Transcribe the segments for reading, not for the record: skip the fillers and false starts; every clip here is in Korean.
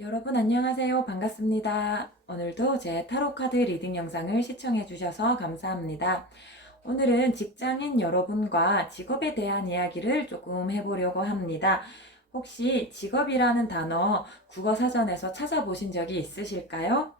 여러분 안녕하세요. 반갑습니다. 오늘도 제 타로카드 리딩 영상을 시청해 주셔서 감사합니다. 오늘은 직장인 여러분과 직업에 대한 이야기를 조금 해보려고 합니다. 혹시 직업이라는 단어 국어사전에서 찾아보신 적이 있으실까요?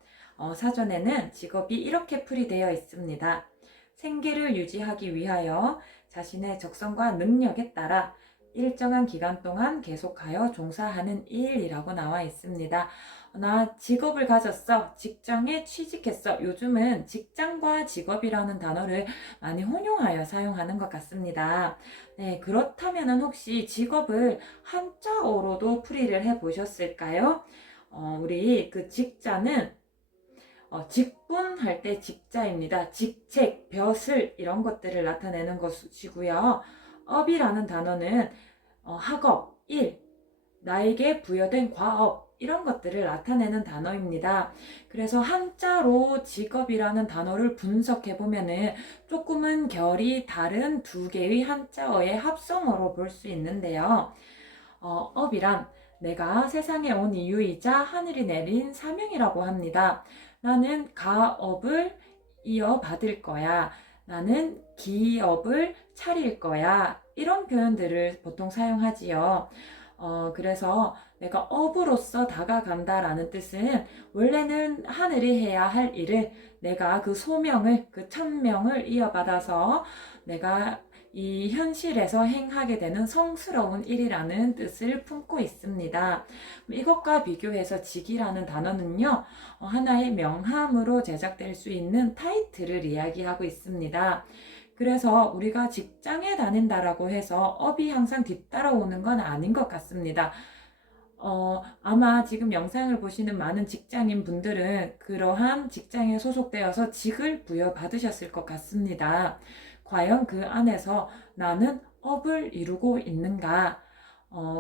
사전에는 직업이 이렇게 풀이되어 있습니다. 생계를 유지하기 위하여 자신의 적성과 능력에 따라 일정한 기간 동안 계속하여 종사하는 일이라고 나와 있습니다. 나 직업을 가졌어. 직장에 취직했어. 요즘은 직장과 직업이라는 단어를 많이 혼용하여 사용하는 것 같습니다. 네, 그렇다면 혹시 직업을 한자어로도 풀이를 해 보셨을까요? 우리 그 직자는 직분할 때 직자입니다. 직책, 벼슬 이런 것들을 나타내는 것이고요. 업이라는 단어는 학업, 일, 나에게 부여된 과업 이런 것들을 나타내는 단어입니다. 그래서 한자로 직업이라는 단어를 분석해 보면은 조금은 결이 다른 두 개의 한자어의 합성어로 볼 수 있는데요. 업이란 내가 세상에 온 이유이자 하늘이 내린 사명이라고 합니다. 나는 가업을 이어받을 거야. 나는 기업을 차릴 거야. 이런 표현들을 보통 사용하지요. 그래서 내가 업으로서 다가간다라는 뜻은 원래는 하늘이 해야 할 일을 내가 그 소명을, 그 천명을 이어받아서 내가 이 현실에서 행하게 되는 성스러운 일이라는 뜻을 품고 있습니다. 이것과 비교해서 직이라는 단어는요, 하나의 명함으로 제작될 수 있는 타이틀을 이야기하고 있습니다. 그래서 우리가 직장에 다닌다라고 해서 업이 항상 뒤따라오는 건 아닌 것 같습니다. 아마 지금 영상을 보시는 많은 직장인 분들은 그러한 직장에 소속되어서 직을 부여받으셨을 것 같습니다. 과연 그 안에서 나는 업을 이루고 있는가?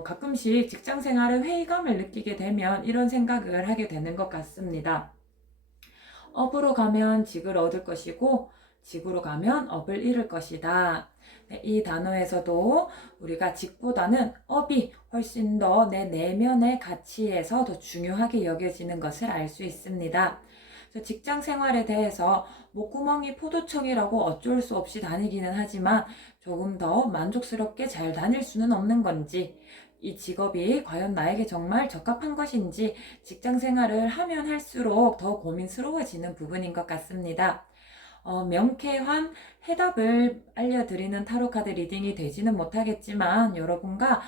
가끔씩 직장 생활에 회의감을 느끼게 되면 이런 생각을 하게 되는 것 같습니다. 업으로 가면 직을 얻을 것이고 직으로 가면 업을 잃을 것이다. 네, 이 단어에서도 우리가 직보다는 업이 훨씬 더 내 내면의 가치에서 더 중요하게 여겨지는 것을 알 수 있습니다. 직장 생활에 대해서 목구멍이 포도청이라고 어쩔 수 없이 다니기는 하지만 조금 더 만족스럽게 잘 다닐 수는 없는 건지, 이 직업이 과연 나에게 정말 적합한 것인지 직장 생활을 하면 할수록 더 고민스러워지는 부분인 것 같습니다. 명쾌한 해답을 알려드리는 타로카드 리딩이 되지는 못하겠지만 여러분과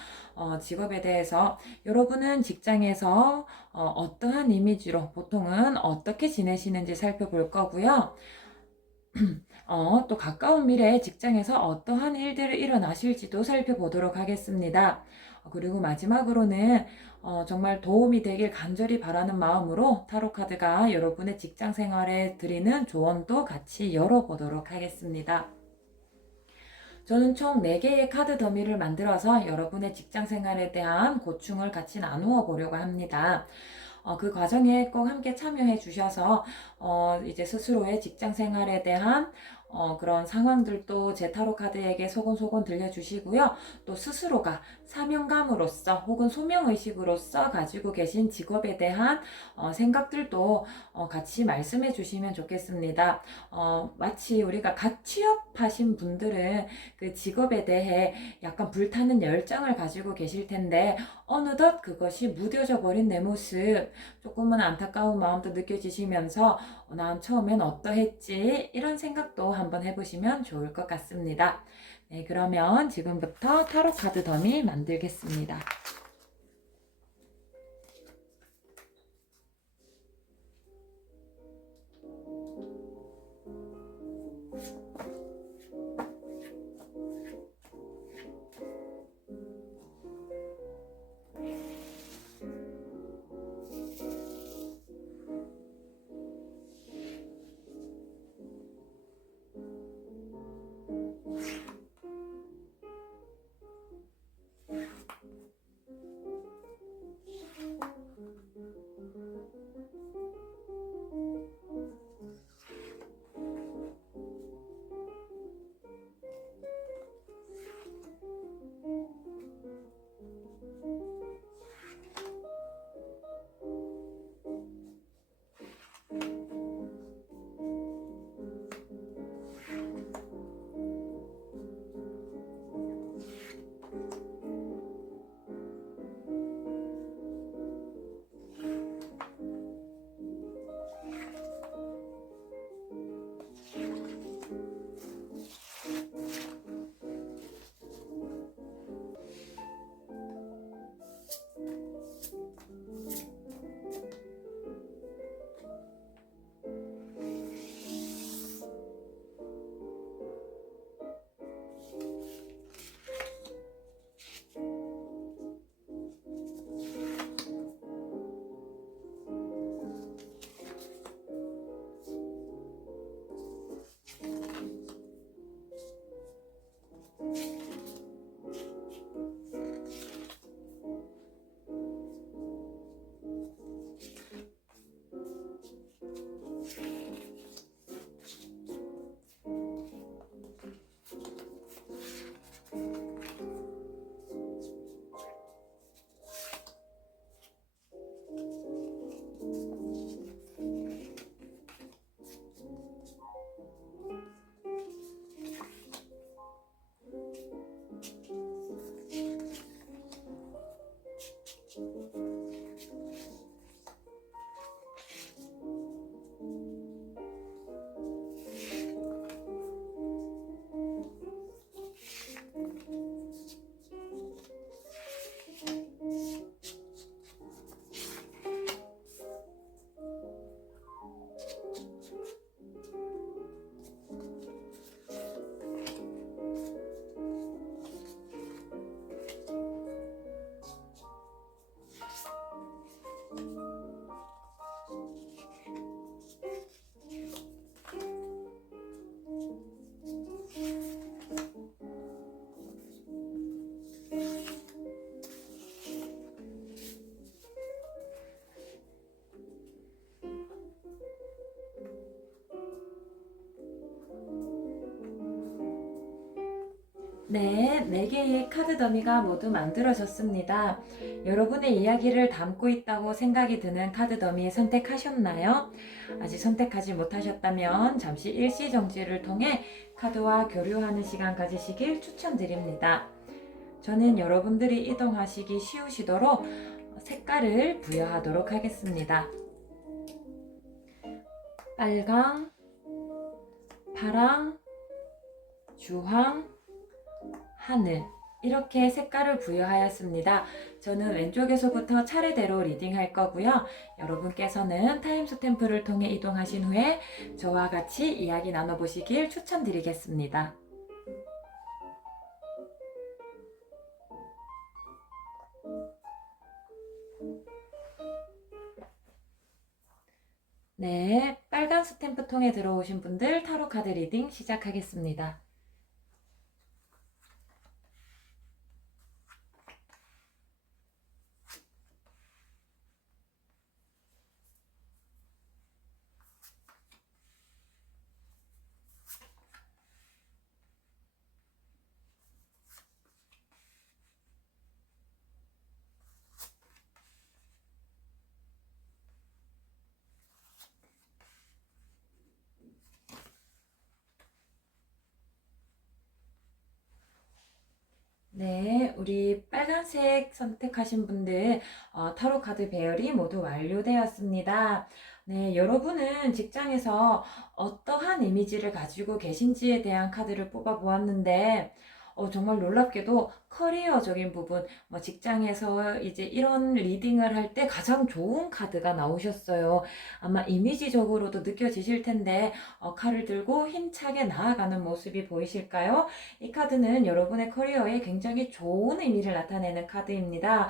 직업에 대해서 여러분은 직장에서 어떠한 이미지로 보통은 어떻게 지내시는지 살펴볼 거고요. 또 가까운 미래에 직장에서 어떠한 일들을 일어나실지도 살펴보도록 하겠습니다. 그리고 마지막으로는 정말 도움이 되길 간절히 바라는 마음으로 타로카드가 여러분의 직장 생활에 드리는 조언도 같이 열어보도록 하겠습니다. 저는 총 4개의 카드 더미를 만들어서 여러분의 직장 생활에 대한 고충을 같이 나누어 보려고 합니다. 그 과정에 꼭 함께 참여해 주셔서 이제 스스로의 직장 생활에 대한 그런 상황들도 제 타로 카드에게 소곤소곤 들려주시고요. 또 스스로가 사명감으로서 혹은 소명의식으로서 가지고 계신 직업에 대한 생각들도 같이 말씀해 주시면 좋겠습니다. 마치 우리가 갓 취업하신 분들은 그 직업에 대해 약간 불타는 열정을 가지고 계실 텐데 어느덧 그것이 무뎌져 버린 내 모습, 조금은 안타까운 마음도 느껴지시면서 난 처음엔 어떠했지? 이런 생각도 한번 해보시면 좋을 것 같습니다. 네, 그러면 지금부터 타로 카드 더미 만들겠습니다. 네, 4개의 카드 더미가 모두 만들어졌습니다. 여러분의 이야기를 담고 있다고 생각이 드는 카드 더미 선택하셨나요? 아직 선택하지 못하셨다면 잠시 일시 정지를 통해 카드와 교류하는 시간 가지시길 추천드립니다. 저는 여러분들이 이동하시기 쉬우시도록 색깔을 부여하도록 하겠습니다. 빨강, 파랑, 주황, 하늘, 이렇게 색깔을 부여하였습니다. 저는 왼쪽에서부터 차례대로 리딩할 거고요. 여러분께서는 타임 스탬프를 통해 이동하신 후에 저와 같이 이야기 나눠보시길 추천드리겠습니다. 네, 빨간 스탬프 통에 들어오신 분들 타로 카드 리딩 시작하겠습니다. 네, 우리 빨간색 선택하신 분들 타로 카드 배열이 모두 완료되었습니다. 네, 여러분은 직장에서 어떠한 이미지를 가지고 계신지에 대한 카드를 뽑아 보았는데 정말 놀랍게도 커리어적인 부분, 뭐 직장에서 이제 이런 리딩을 할 때 가장 좋은 카드가 나오셨어요. 아마 이미지적으로도 느껴지실 텐데 칼을 들고 힘차게 나아가는 모습이 보이실까요? 이 카드는 여러분의 커리어에 굉장히 좋은 의미를 나타내는 카드입니다.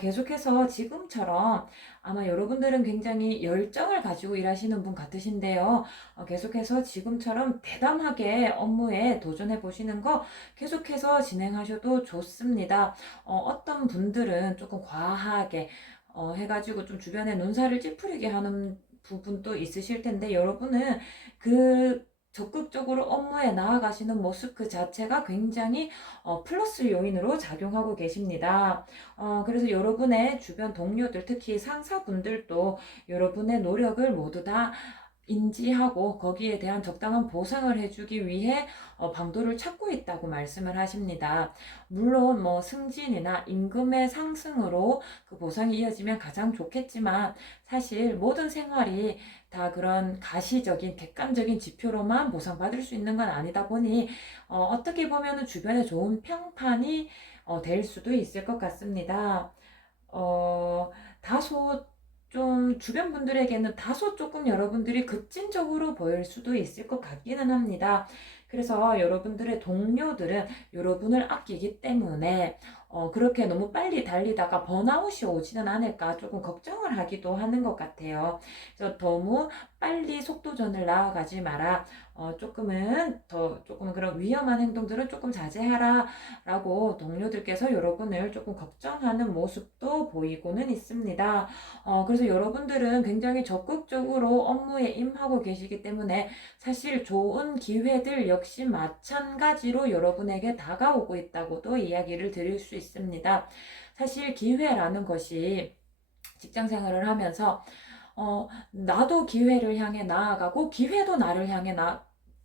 계속해서 지금처럼 아마 여러분들은 굉장히 열정을 가지고 일하시는 분 같으신데요. 계속해서 지금처럼 대담하게 업무에 도전해 보시는 거 계속해서 진행하셔도 좋습니다. 어떤 분들은 조금 과하게 해가지고 좀 주변에 눈살을 찌푸리게 하는 부분도 있으실 텐데 여러분은 그 적극적으로 업무에 나아가시는 모습 그 자체가 굉장히 플러스 요인으로 작용하고 계십니다. 그래서 여러분의 주변 동료들, 특히 상사분들도 여러분의 노력을 모두 다 인지하고 거기에 대한 적당한 보상을 해주기 위해 방도를 찾고 있다고 말씀을 하십니다. 물론 뭐 승진이나 임금의 상승으로 그 보상이 이어지면 가장 좋겠지만 사실 모든 생활이 다 그런 가시적인 객관적인 지표로만 보상받을 수 있는 건 아니다 보니 어떻게 보면 주변에 좋은 평판이 될 수도 있을 것 같습니다. 다소 좀 주변 분들에게는 다소 조금 여러분들이 급진적으로 보일 수도 있을 것 같기는 합니다. 그래서 여러분들의 동료들은 여러분을 아끼기 때문에 그렇게 너무 빨리 달리다가 번아웃이 오지는 않을까 조금 걱정을 하기도 하는 것 같아요. 그래서 너무 빨리 속도전을 나아가지 마라. 조금은 그런 위험한 행동들은 조금 자제하라 라고 동료들께서 여러분을 조금 걱정하는 모습도 보이고는 있습니다. 그래서 여러분들은 굉장히 적극적으로 업무에 임하고 계시기 때문에 사실 좋은 기회들 역시 마찬가지로 여러분에게 다가오고 있다고도 이야기를 드릴 수 있습니다. 사실 기회라는 것이 직장 생활을 하면서 나도 기회를 향해 나아가고 기회도 나를 향해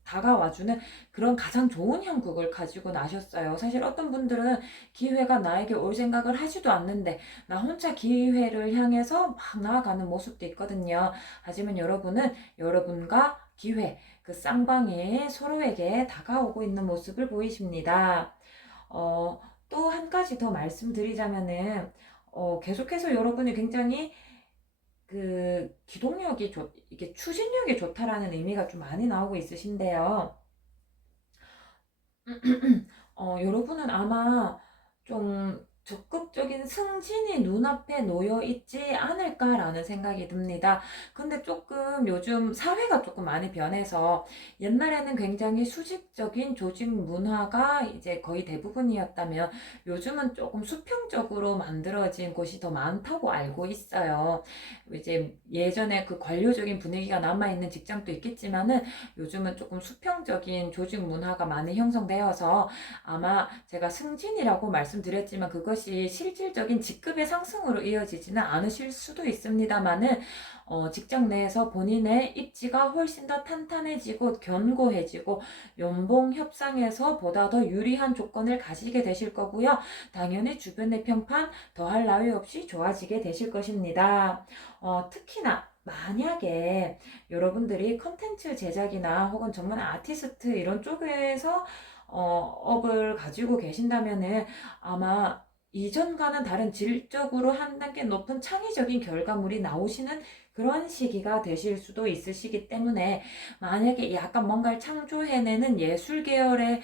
다가와주는 그런 가장 좋은 형국을 가지고 나셨어요. 사실 어떤 분들은 기회가 나에게 올 생각을 하지도 않는데 나 혼자 기회를 향해서 막 나아가는 모습도 있거든요. 하지만 여러분은 여러분과 기회, 그 쌍방에 서로에게 다가오고 있는 모습을 보이십니다. 또 한 가지 더 말씀드리자면은 계속해서 여러분이 굉장히 그 기동력이 이게 추진력이 좋다라는 의미가 좀 많이 나오고 있으신데요. 여러분은 아마 좀 적극적인 승진이 눈앞에 놓여 있지 않을까라는 생각이 듭니다. 근데 조금 요즘 사회가 조금 많이 변해서 옛날에는 굉장히 수직적인 조직 문화가 이제 거의 대부분이었다면 요즘은 조금 수평적으로 만들어진 곳이 더 많다고 알고 있어요. 이제 예전에 그 관료적인 분위기가 남아있는 직장도 있겠지만은 요즘은 조금 수평적인 조직 문화가 많이 형성되어서 아마 제가 승진이라고 말씀드렸지만 그것이 실질적인 직급의 상승으로 이어지지는 않으실 수도 있습니다만은 직장 내에서 본인의 입지가 훨씬 더 탄탄해지고 견고해지고 연봉 협상에서 보다 더 유리한 조건을 가지게 되실 거고요. 당연히 주변의 평판 더할 나위 없이 좋아지게 되실 것입니다. 특히나 만약에 여러분들이 컨텐츠 제작이나 혹은 전문 아티스트 이런 쪽에서 업을 가지고 계신다면은 아마 이전과는 다른 질적으로 한 단계 높은 창의적인 결과물이 나오시는 그런 시기가 되실 수도 있으시기 때문에 만약에 약간 뭔가를 창조해내는 예술 계열에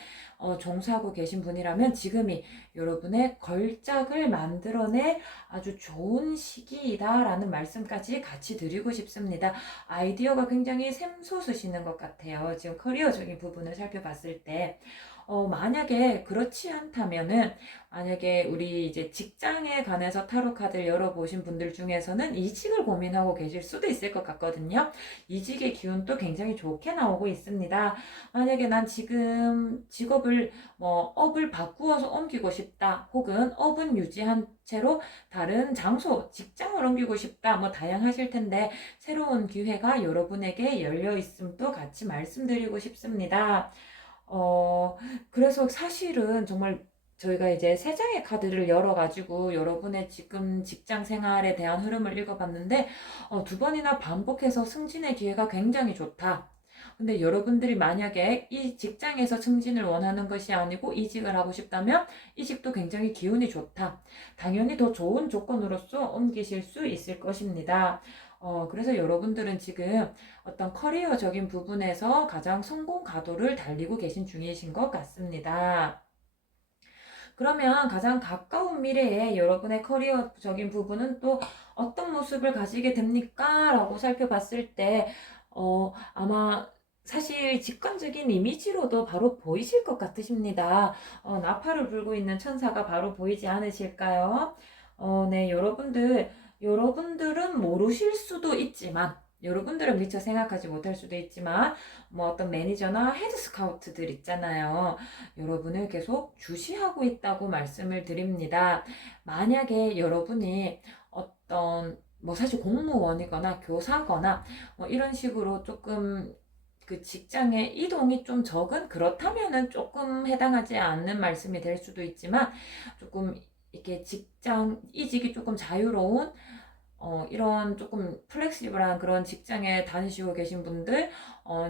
종사하고 계신 분이라면 지금이 여러분의 걸작을 만들어낼 아주 좋은 시기이다라는 말씀까지 같이 드리고 싶습니다. 아이디어가 굉장히 샘솟으시는 것 같아요. 지금 커리어적인 부분을 살펴봤을 때. 만약에 그렇지 않다면은, 만약에 우리 이제 직장에 관해서 타로 카드를 열어보신 분들 중에서는 이직을 고민하고 계실 수도 있을 것 같거든요. 이직의 기운도 굉장히 좋게 나오고 있습니다. 만약에 난 지금 직업을, 업을 바꾸어서 옮기고 싶다, 혹은 업은 유지한 채로 다른 장소, 직장을 옮기고 싶다, 다양하실 텐데, 새로운 기회가 여러분에게 열려 있음도 같이 말씀드리고 싶습니다. 어, 그래서 사실은 정말 저희가 이제 세 장의 카드를 열어가지고 여러분의 지금 직장 생활에 대한 흐름을 읽어봤는데, 두 번이나 반복해서 승진의 기회가 굉장히 좋다. 근데 여러분들이 만약에 이 직장에서 승진을 원하는 것이 아니고 이직을 하고 싶다면 이직도 굉장히 기운이 좋다. 당연히 더 좋은 조건으로서 옮기실 수 있을 것입니다. 그래서 여러분들은 지금 어떤 커리어적인 부분에서 가장 성공 가도를 달리고 계신 중이신 것 같습니다. 그러면 가장 가까운 미래에 여러분의 커리어적인 부분은 또 어떤 모습을 가지게 됩니까? 라고 살펴봤을 때, 아마 사실 직관적인 이미지로도 바로 보이실 것 같으십니다. 나팔을 불고 있는 천사가 바로 보이지 않으실까요? 네, 여러분들은 모르실 수도 있지만, 여러분들은 미처 생각하지 못할 수도 있지만, 어떤 매니저나 헤드 스카우트들 있잖아요. 여러분을 계속 주시하고 있다고 말씀을 드립니다. 만약에 여러분이 어떤 사실 공무원이거나 교사거나 이런 식으로 조금 그 직장의 이동이 좀 적은 그렇다면은 조금 해당하지 않는 말씀이 될 수도 있지만 조금 이렇게 직장 이직이 조금 자유로운 이런 조금 플렉시블한 그런 직장에 다니시고 계신 분들,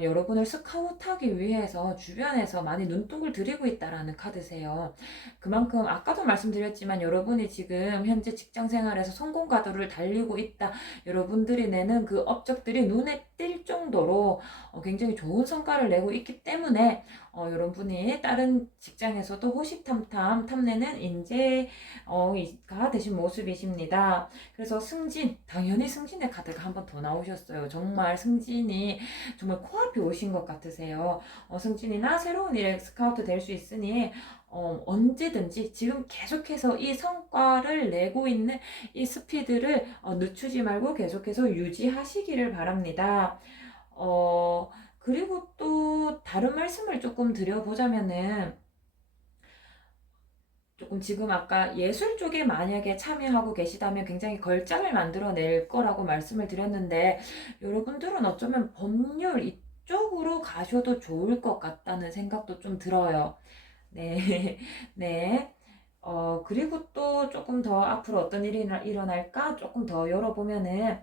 여러분을 스카우트하기 위해서 주변에서 많이 눈독을 들이고 있다라는 카드세요. 그만큼 아까도 말씀드렸지만 여러분이 지금 현재 직장 생활에서 성공 가도를 달리고 있다. 여러분들이 내는 그 업적들이 눈에 띌 정도로 굉장히 좋은 성과를 내고 있기 때문에 여러분이 다른 직장에서도 호시탐탐 탐내는 인재가 되신 모습이십니다. 그래서 당연히 승진의 카드가 한 번 더 나오셨어요. 정말 승진이 정말 코앞에 오신 것 같으세요. 승진이나 새로운 일에 스카우트 될 수 있으니 언제든지 지금 계속해서 이 성과를 내고 있는 이 스피드를 늦추지 말고 계속해서 유지하시기를 바랍니다. 그리고 또 다른 말씀을 조금 드려보자면은 조금 지금 아까 예술 쪽에 만약에 참여하고 계시다면 굉장히 걸작을 만들어낼 거라고 말씀을 드렸는데 여러분들은 어쩌면 법률 이쪽으로 가셔도 좋을 것 같다는 생각도 좀 들어요. 네, 네. 그리고 또 조금 더 앞으로 어떤 일이 일어날까 조금 더 열어보면은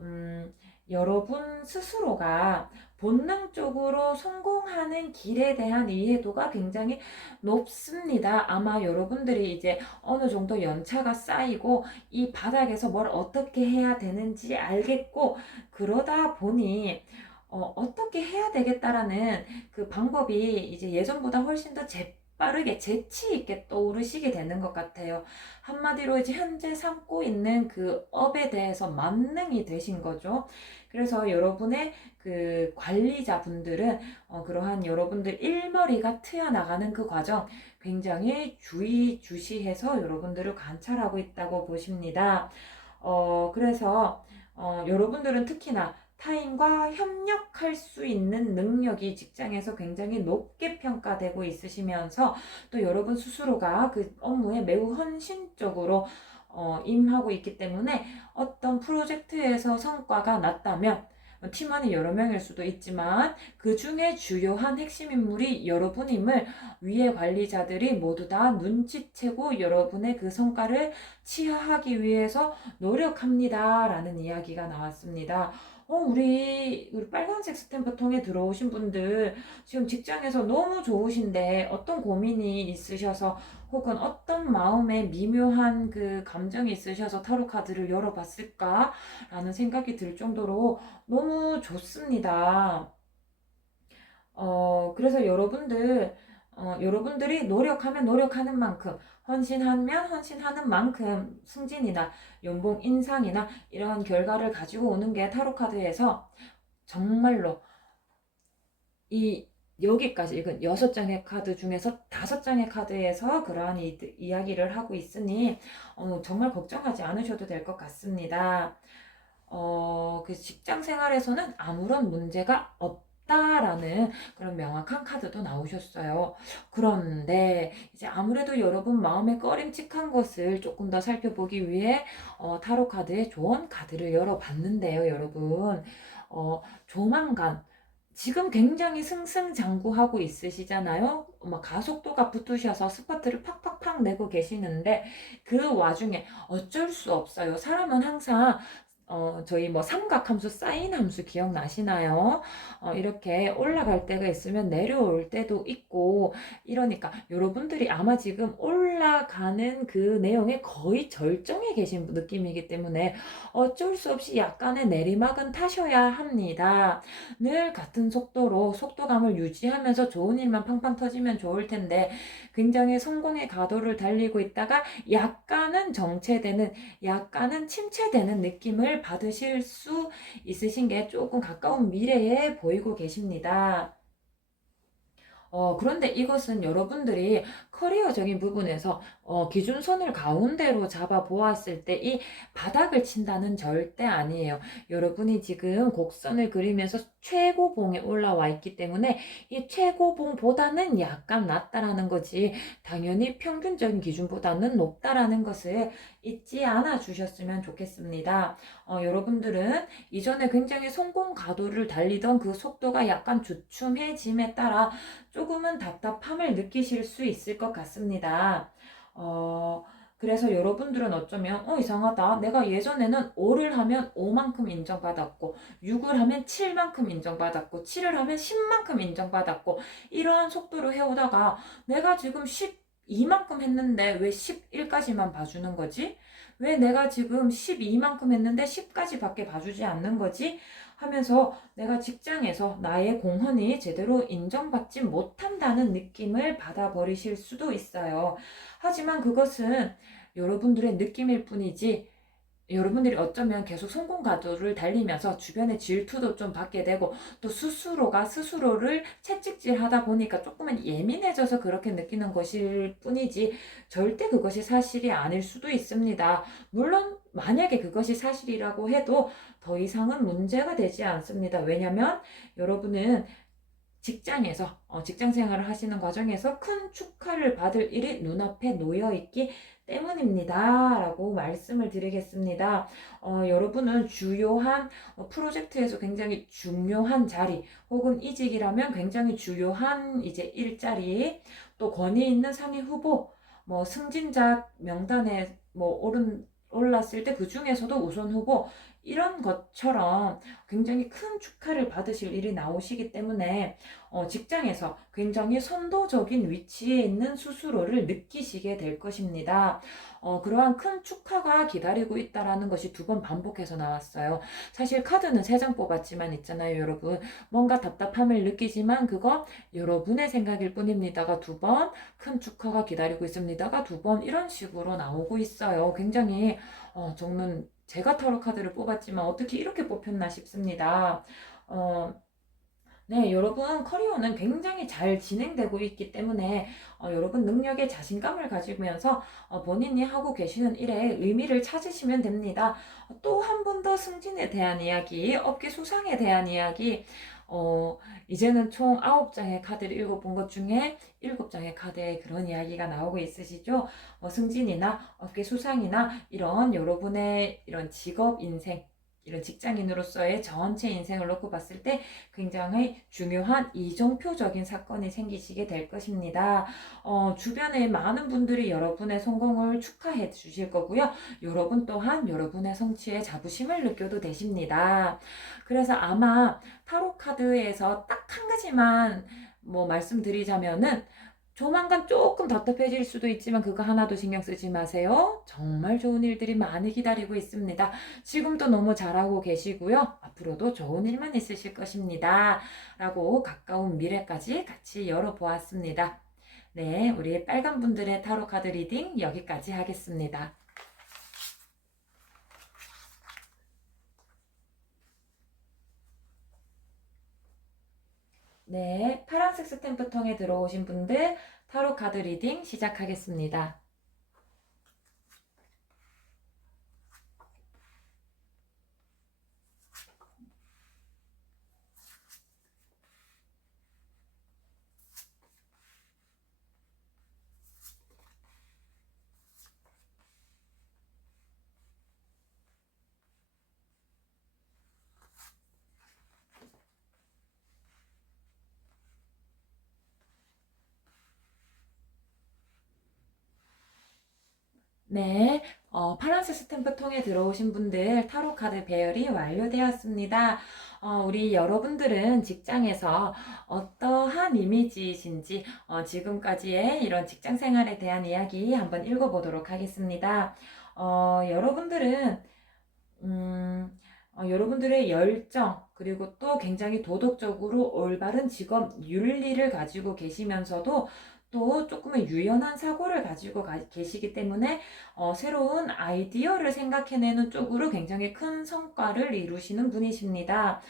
음, 여러분 스스로가 본능적으로 성공하는 길에 대한 이해도가 굉장히 높습니다. 아마 여러분들이 이제 어느 정도 연차가 쌓이고 이 바닥에서 뭘 어떻게 해야 되는지 알겠고 그러다 보니 어떻게 해야 되겠다라는 그 방법이 이제 예전보다 훨씬 더 빠르게 재치 있게 떠오르시게 되는 것 같아요. 한마디로 이제 현재 삼고 있는 그 업에 대해서 만능이 되신 거죠. 그래서 여러분의 그 관리자분들은 그러한 여러분들 일머리가 트여나가는 그 과정 굉장히 주의 주시해서 여러분들을 관찰하고 있다고 보십니다. 그래서 여러분들은 특히나 타인과 협력할 수 있는 능력이 직장에서 굉장히 높게 평가되고 있으시면서 또 여러분 스스로가 그 업무에 매우 헌신적으로 임하고 있기 때문에 어떤 프로젝트에서 성과가 났다면 팀원이 여러 명일 수도 있지만 그 중에 주요한 핵심 인물이 여러분임을 위에 관리자들이 모두 다 눈치채고 여러분의 그 성과를 취하하기 위해서 노력합니다. 라는 이야기가 나왔습니다. 우리 빨간색 스탬프 통에 들어오신 분들 지금 직장에서 너무 좋으신데 어떤 고민이 있으셔서 혹은 어떤 마음에 미묘한 그 감정이 있으셔서 타로 카드를 열어봤을까? 라는 생각이 들 정도로 너무 좋습니다. 그래서 여러분들이 노력하면 노력하는 만큼, 헌신하면 헌신하는 만큼 승진이나 연봉 인상이나 이러한 결과를 가지고 오는 게 타로카드에서 정말로 이 여기까지 읽은 6장의 카드 중에서 5장의 카드에서 그러한 이야기를 하고 있으니 정말 걱정하지 않으셔도 될 것 같습니다. 그 직장 생활에서는 아무런 문제가 없다라는 그런 명확한 카드도 나오셨어요. 그런데 이제 아무래도 여러분 마음에 꺼림칙한 것을 조금 더 살펴보기 위해 타로 카드의 조언 카드를 열어봤는데요, 여러분. 조만간 지금 굉장히 승승장구하고 있으시잖아요. 막 가속도가 붙으셔서 스퍼트를 팍팍팍 내고 계시는데 그 와중에 어쩔 수 없어요. 사람은 항상 저희 뭐 삼각함수, 사인 함수 기억나시나요? 이렇게 올라갈 때가 있으면 내려올 때도 있고, 이러니까 여러분들이 아마 지금 올라가는 그 내용에 거의 절정에 계신 느낌이기 때문에 어쩔 수 없이 약간의 내리막은 타셔야 합니다. 늘 같은 속도로 속도감을 유지하면서 좋은 일만 팡팡 터지면 좋을 텐데, 굉장히 성공의 가도를 달리고 있다가 약간은 정체되는, 약간은 침체되는 느낌을 받으실 수 있으신 게 조금 가까운 미래에 보이고 계십니다. 그런데 이것은 여러분들이 커리어적인 부분에서 기준선을 가운데로 잡아 보았을 때 이 바닥을 친다는 절대 아니에요. 여러분이 지금 곡선을 그리면서 최고봉에 올라와 있기 때문에 이 최고봉보다는 약간 낮다라는 거지 당연히 평균적인 기준보다는 높다라는 것을 잊지 않아 주셨으면 좋겠습니다. 여러분들은 이전에 굉장히 성공 가도를 달리던 그 속도가 약간 주춤해짐에 따라 조금은 답답함을 느끼실 수 있을 것 같습니다. 그래서 여러분들은 어쩌면 이상하다. 내가 예전에는 5를 하면 5만큼 인정받았고 6을 하면 7만큼 인정받았고 7을 하면 10만큼 인정받았고 이러한 속도로 해오다가 내가 지금 12만큼 했는데 왜 11까지만 봐주는 거지? 왜 내가 지금 12만큼 했는데 10까지 밖에 봐주지 않는 거지? 하면서 내가 직장에서 나의 공헌이 제대로 인정받지 못한다는 느낌을 받아버리실 수도 있어요. 하지만 그것은 여러분들의 느낌일 뿐이지 여러분들이 어쩌면 계속 성공 가도를 달리면서 주변의 질투도 좀 받게 되고 또 스스로가 스스로를 채찍질 하다 보니까 조금은 예민해져서 그렇게 느끼는 것일 뿐이지 절대 그것이 사실이 아닐 수도 있습니다. 물론 만약에 그것이 사실이라고 해도 더 이상은 문제가 되지 않습니다. 왜냐면 여러분은 직장에서 직장 생활을 하시는 과정에서 큰 축하를 받을 일이 눈앞에 놓여 있기 때문입니다. 라고 말씀을 드리겠습니다. 여러분은 주요한 프로젝트에서 굉장히 중요한 자리 혹은 이직이라면 굉장히 주요한 이제 일자리 또 권위 있는 상위 후보 뭐 승진자 명단에 뭐 올랐을 때 그 중에서도 우선 후보 이런 것처럼 굉장히 큰 축하를 받으실 일이 나오시기 때문에 직장에서 굉장히 선도적인 위치에 있는 스스로를 느끼시게 될 것입니다. 그러한 큰 축하가 기다리고 있다라는 것이 두 번 반복해서 나왔어요. 사실 카드는 세 장 뽑았지만 있잖아요, 여러분. 뭔가 답답함을 느끼지만 그거 여러분의 생각일 뿐입니다가 두 번, 큰 축하가 기다리고 있습니다가 두 번, 이런 식으로 나오고 있어요. 굉장히 저는 제가 타로 카드를 뽑았지만 어떻게 이렇게 뽑혔나 싶습니다. 어, 네, 여러분 커리어는 굉장히 잘 진행되고 있기 때문에 여러분 능력에 자신감을 가지면서 본인이 하고 계시는 일에 의미를 찾으시면 됩니다. 또 한 번 더 승진에 대한 이야기, 업계 수상에 대한 이야기, 어, 이제는 총 9장의 카드를 읽어본 것 중에 7장의 카드에 그런 이야기가 나오고 있으시죠? 승진이나 업계 수상이나 이런 여러분의 이런 직업 인생, 이런 직장인으로서의 전체 인생을 놓고 봤을 때 굉장히 중요한 이정표적인 사건이 생기시게 될 것입니다. 주변에 많은 분들이 여러분의 성공을 축하해 주실 거고요. 여러분 또한 여러분의 성취에 자부심을 느껴도 되십니다. 그래서 아마 타로 카드에서 딱 한 가지만 뭐 말씀드리자면은 조만간 조금 답답해질 수도 있지만 그거 하나도 신경 쓰지 마세요. 정말 좋은 일들이 많이 기다리고 있습니다. 지금도 너무 잘하고 계시고요. 앞으로도 좋은 일만 있으실 것입니다. 라고 가까운 미래까지 같이 열어보았습니다. 네, 우리 빨간 분들의 타로 카드 리딩 여기까지 하겠습니다. 네, 파란색 스탬프 통에 들어오신 분들 타로 카드 리딩 시작하겠습니다. 네, 파란색 스탬프 통에 들어오신 분들 타로 카드 배열이 완료되었습니다. 우리 여러분들은 직장에서 어떠한 이미지이신지 지금까지의 이런 직장 생활에 대한 이야기 한번 읽어보도록 하겠습니다. 여러분들은 여러분들의 열정, 그리고 또 굉장히 도덕적으로 올바른 직업 윤리를 가지고 계시면서도 또 조금의 유연한 사고를 가지고 계시기 때문에 새로운 아이디어를 생각해내는 쪽으로 굉장히 큰 성과를 이루시는 분이십니다.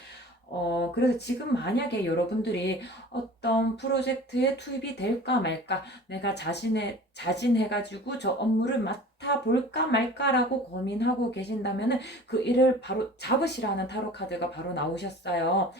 그래서 지금 만약에 여러분들이 어떤 프로젝트에 투입이 될까 말까, 내가 자진해가지고 저 업무를 맡아볼까 말까라고 고민하고 계신다면은 그 일을 바로 잡으시라는 타로 카드가 바로 나오셨어요.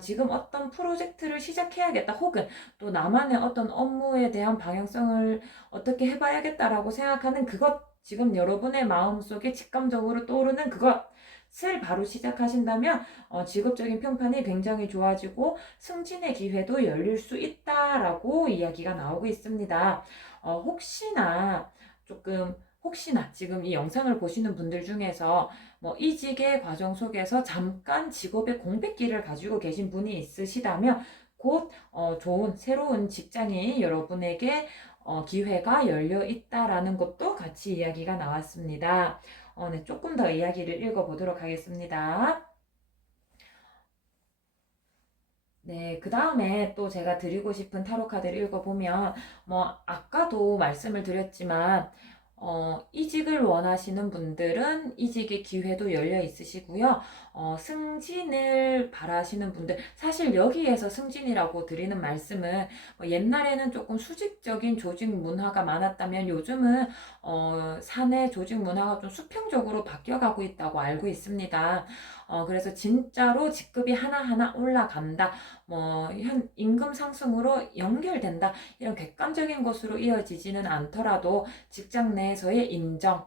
지금 어떤 프로젝트를 시작해야겠다, 혹은 또 나만의 어떤 업무에 대한 방향성을 어떻게 해봐야겠다라고 생각하는 그것, 지금 여러분의 마음속에 직감적으로 떠오르는 그것을 바로 시작하신다면 직업적인 평판이 굉장히 좋아지고 승진의 기회도 열릴 수 있다라고 이야기가 나오고 있습니다. 혹시나 조금 혹시나 지금 이 영상을 보시는 분들 중에서 뭐 이직의 과정 속에서 잠깐 직업의 공백기를 가지고 계신 분이 있으시다면 곧 좋은 새로운 직장이 여러분에게 기회가 열려 있다라는 것도 같이 이야기가 나왔습니다. 네, 조금 더 이야기를 읽어보도록 하겠습니다. 네, 그 다음에 또 제가 드리고 싶은 타로 카드를 읽어보면, 뭐, 아까도 말씀을 드렸지만, 이직을 원하시는 분들은 이직의 기회도 열려 있으시고요. 승진을 바라시는 분들, 사실 여기에서 승진이라고 드리는 말씀은 옛날에는 조금 수직적인 조직 문화가 많았다면 요즘은 사내 조직 문화가 좀 수평적으로 바뀌어가고 있다고 알고 있습니다. 그래서 진짜로 직급이 하나하나 올라간다. 현 임금 상승으로 연결된다. 이런 객관적인 것으로 이어지지는 않더라도 직장 내에서의 인정,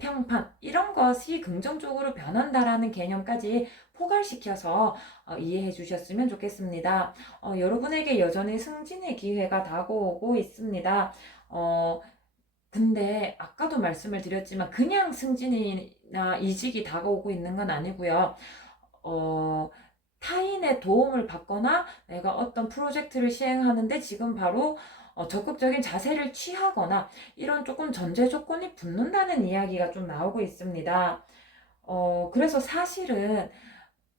평판 이런 것이 긍정적으로 변한다라는 개념까지 포괄시켜서 이해해 주셨으면 좋겠습니다. 여러분에게 여전히 승진의 기회가 다가오고 있습니다. 근데 아까도 말씀을 드렸지만 그냥 승진이 이직이 다가오고 있는 건 아니고요. 어, 타인의 도움을 받거나 내가 어떤 프로젝트를 시행하는데 지금 바로 적극적인 자세를 취하거나 이런 조금 전제 조건이 붙는다는 이야기가 좀 나오고 있습니다. 그래서 사실은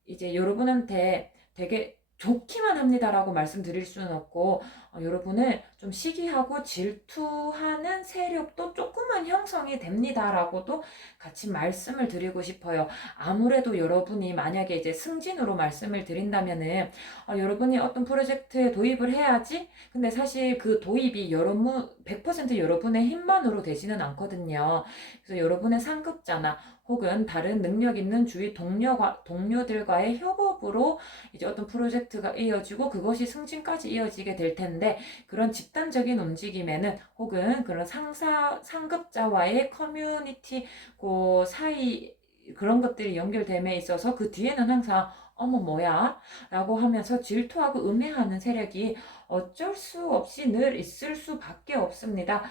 이제 여러분한테 되게 좋기만 합니다라고 말씀드릴 수는 없고, 여러분을 좀 시기하고 질투하는 세력도 조금은 형성이 됩니다라고도 같이 말씀을 드리고 싶어요. 아무래도 여러분이 만약에 이제 승진으로 말씀을 드린다면은, 여러분이 어떤 프로젝트에 도입을 해야지. 근데 사실 그 도입이 100% 여러분의 힘만으로 되지는 않거든요. 그래서 여러분의 상급자나 혹은 다른 능력 있는 주위 동료들과의 협업으로 이제 어떤 프로젝트가 이어지고 그것이 승진까지 이어지게 될 텐데, 그런 집단적인 움직임에는 혹은 그런 상급자와의 커뮤니티 그 사이 그런 것들이 연결됨에 있어서 그 뒤에는 항상 어머 뭐야? 라고 하면서 질투하고 음해하는 세력이 어쩔 수 없이 늘 있을 수밖에 없습니다.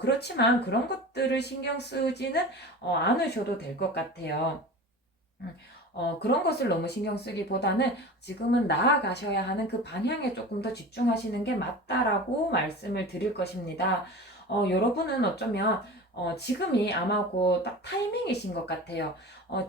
그렇지만 그런 것들을 신경 쓰지는 않으셔도 될 것 같아요. 음, 그런 것을 너무 신경 쓰기보다는 지금은 나아가셔야 하는 그 방향에 조금 더 집중하시는 게 맞다라고 말씀을 드릴 것입니다. 여러분은 어쩌면 지금이 아마 곧 딱 타이밍이신 것 같아요.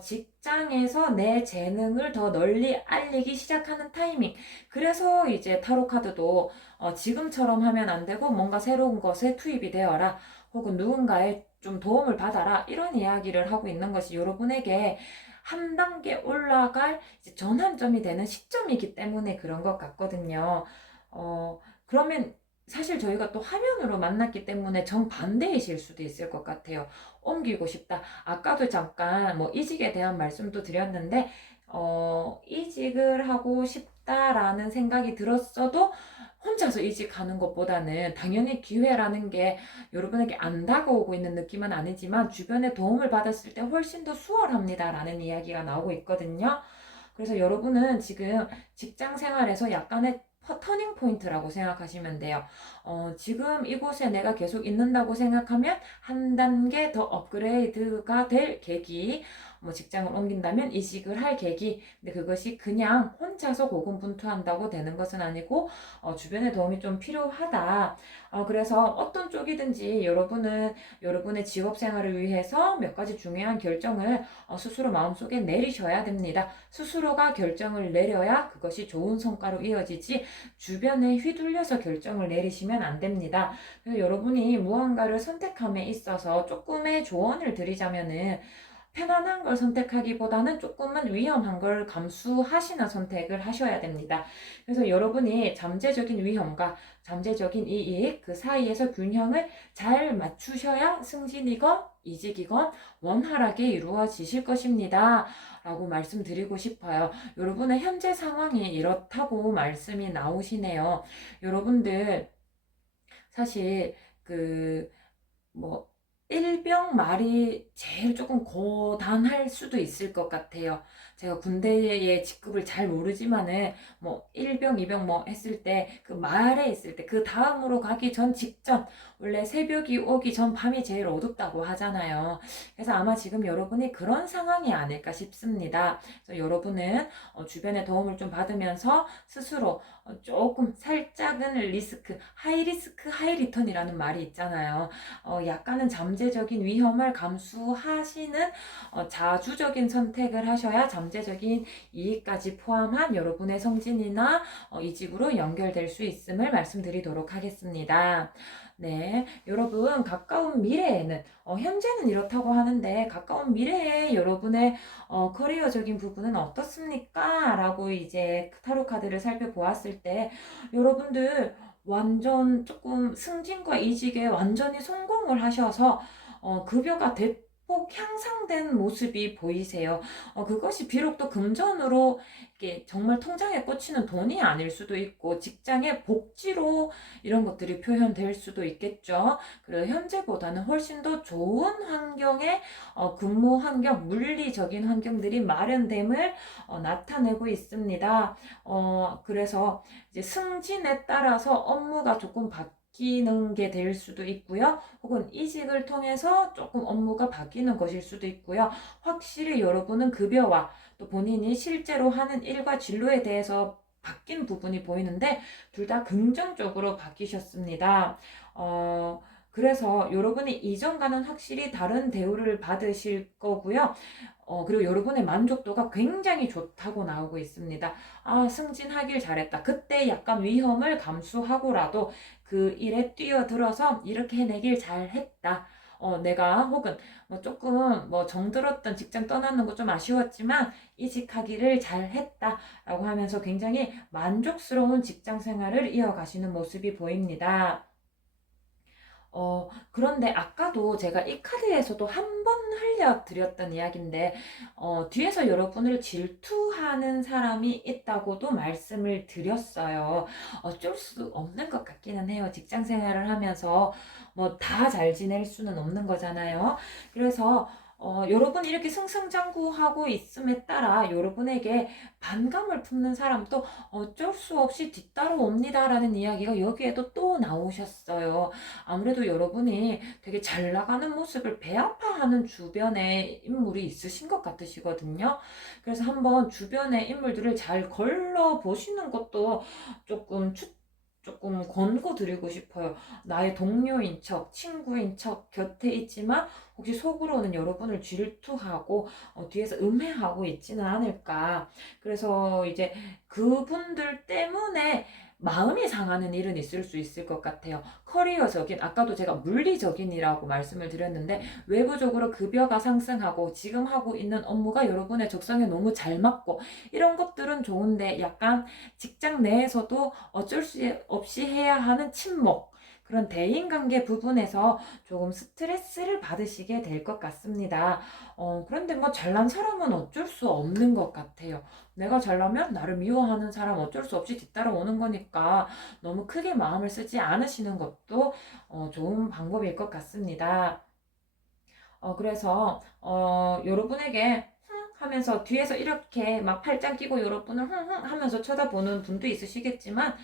직장에서 내 재능을 더 널리 알리기 시작하는 타이밍. 그래서 이제 타로 카드도 지금처럼 하면 안 되고 뭔가 새로운 것에 투입이 되어라. 혹은 누군가의 좀 도움을 받아라. 이런 이야기를 하고 있는 것이 여러분에게 한 단계 올라갈 전환점이 되는 시점이기 때문에 그런 것 같거든요. 그러면 사실 저희가 또 화면으로 만났기 때문에 정반대이실 수도 있을 것 같아요. 옮기고 싶다. 아까도 잠깐 뭐 이직에 대한 말씀도 드렸는데, 이직을 하고 싶다라는 생각이 들었어도 혼자서 이직하는 것보다는 당연히 기회라는 게 여러분에게 안 다가오고 있는 느낌은 아니지만 주변의 도움을 받았을 때 훨씬 더 수월합니다라는 이야기가 나오고 있거든요. 그래서 여러분은 지금 직장 생활에서 약간의 터닝 포인트라고 생각하시면 돼요. 지금 이곳에 내가 계속 있는다고 생각하면 한 단계 더 업그레이드가 될 계기, 뭐 직장을 옮긴다면 이직을 할 계기. 근데 그것이 그냥 혼자서 고군분투한다고 되는 것은 아니고 주변의 도움이 좀 필요하다. 그래서 어떤 쪽이든지 여러분은 여러분의 직업 생활을 위해서 몇 가지 중요한 결정을 스스로 마음속에 내리셔야 됩니다. 스스로가 결정을 내려야 그것이 좋은 성과로 이어지지 주변에 휘둘려서 결정을 내리시면 안 됩니다. 그래서 여러분이 무언가를 선택함에 있어서 조금의 조언을 드리자면은, 편안한 걸 선택하기보다는 조금은 위험한 걸 감수하시는 선택을 하셔야 됩니다. 그래서 여러분이 잠재적인 위험과 잠재적인 이익 그 사이에서 균형을 잘 맞추셔야 승진이건 이직이건 원활하게 이루어지실 것입니다. 라고 말씀드리고 싶어요. 여러분의 현재 상황이 이렇다고 말씀이 나오시네요. 여러분들 사실 뭐 일병 말이 제일 조금 고단할 수도 있을 것 같아요. 제가 군대의 직급을 잘 모르지만은 뭐 일병, 이병 뭐 했을 때 그 말에 있을 때 그 다음으로 가기 전 직전, 원래 새벽이 오기 전 밤이 제일 어둡다고 하잖아요. 그래서 아마 지금 여러분이 그런 상황이 아닐까 싶습니다. 그래서 여러분은 주변의 도움을 좀 받으면서 스스로 조금 살짝은 하이 리스크 하이 리턴이라는 말이 있잖아요. 약간은 잠재적인 위험을 감수하시는 자주적인 선택을 하셔야 잠재적인 이익까지 포함한 여러분의 성진이나 이직으로 연결될 수 있음을 말씀드리도록 하겠습니다. 네, 여러분 가까운 미래에는 현재는 이렇다고 하는데 가까운 미래에 여러분의 커리어적인 부분은 어떻습니까? 라고 이제 타로 카드를 살펴보았을 때 여러분들 완전 조금 승진과 이직에 완전히 성공을 하셔서 급여가 대폭 향상된 모습이 보이세요. 그것이 비록 또 금전으로 이게 정말 통장에 꽂히는 돈이 아닐 수도 있고 직장의 복지로 이런 것들이 표현될 수도 있겠죠. 그리고 현재보다는 훨씬 더 좋은 환경의 근무 환경, 물리적인 환경들이 마련됨을 나타내고 있습니다. 그래서 이제 승진에 따라서 업무가 조금 바뀌는 게 될 수도 있고요. 혹은 이직을 통해서 조금 업무가 바뀌는 것일 수도 있고요. 확실히 여러분은 급여와 또 본인이 실제로 하는 일과 진로에 대해서 바뀐 부분이 보이는데 둘 다 긍정적으로 바뀌셨습니다. 그래서 여러분이 이전과는 확실히 다른 대우를 받으실 거고요. 그리고 여러분의 만족도가 굉장히 좋다고 나오고 있습니다. 아, 승진하길 잘했다. 그때 약간 위험을 감수하고라도 그 일에 뛰어들어서 이렇게 해내길 잘했다. 내가 혹은 뭐 조금 뭐 정들었던 직장 떠나는 거 좀 아쉬웠지만 이직하기를 잘했다라고 하면서 굉장히 만족스러운 직장 생활을 이어가시는 모습이 보입니다. 그런데 아까도 제가 이 카드에서도 한 번 흘려드렸던 이야기인데, 뒤에서 여러분을 질투하는 사람이 있다고도 말씀을 드렸어요. 어쩔 수 없는 것 같기는 해요. 직장 생활을 하면서 뭐 다 잘 지낼 수는 없는 거잖아요. 그래서 여러분이 이렇게 승승장구하고 있음에 따라 여러분에게 반감을 품는 사람도 어쩔 수 없이 뒤따라옵니다라는 이야기가 여기에도 또 나오셨어요. 아무래도 여러분이 되게 잘 나가는 모습을 배아파하는 주변에 인물이 있으신 것 같으시거든요. 그래서 한번 주변의 인물들을 잘 걸러 보시는 것도 조금 조금 권고드리고 싶어요. 나의 동료인 척, 친구인 척 곁에 있지만 혹시 속으로는 여러분을 질투하고 뒤에서 음해하고 있지는 않을까. 그래서 이제 그분들 때문에 마음이 상하는 일은 있을 수 있을 것 같아요. 커리어적인, 아까도 제가 물리적인이라고 말씀을 드렸는데, 외부적으로 급여가 상승하고 지금 하고 있는 업무가 여러분의 적성에 너무 잘 맞고, 이런 것들은 좋은데, 약간 직장 내에서도 어쩔 수 없이 해야 하는 친목, 그런 대인관계 부분에서 조금 스트레스를 받으시게 될 것 같습니다. 그런데 뭐 잘난 사람은 어쩔 수 없는 것 같아요. 내가 잘나면 나를 미워하는 사람 어쩔 수 없이 뒤따라오는 거니까 너무 크게 마음을 쓰지 않으시는 것도 좋은 방법일 것 같습니다. 그래서 여러분에게 하면서 뒤에서 이렇게 막 팔짱 끼고 여러분을 하면서 쳐다보는 분도 있으시겠지만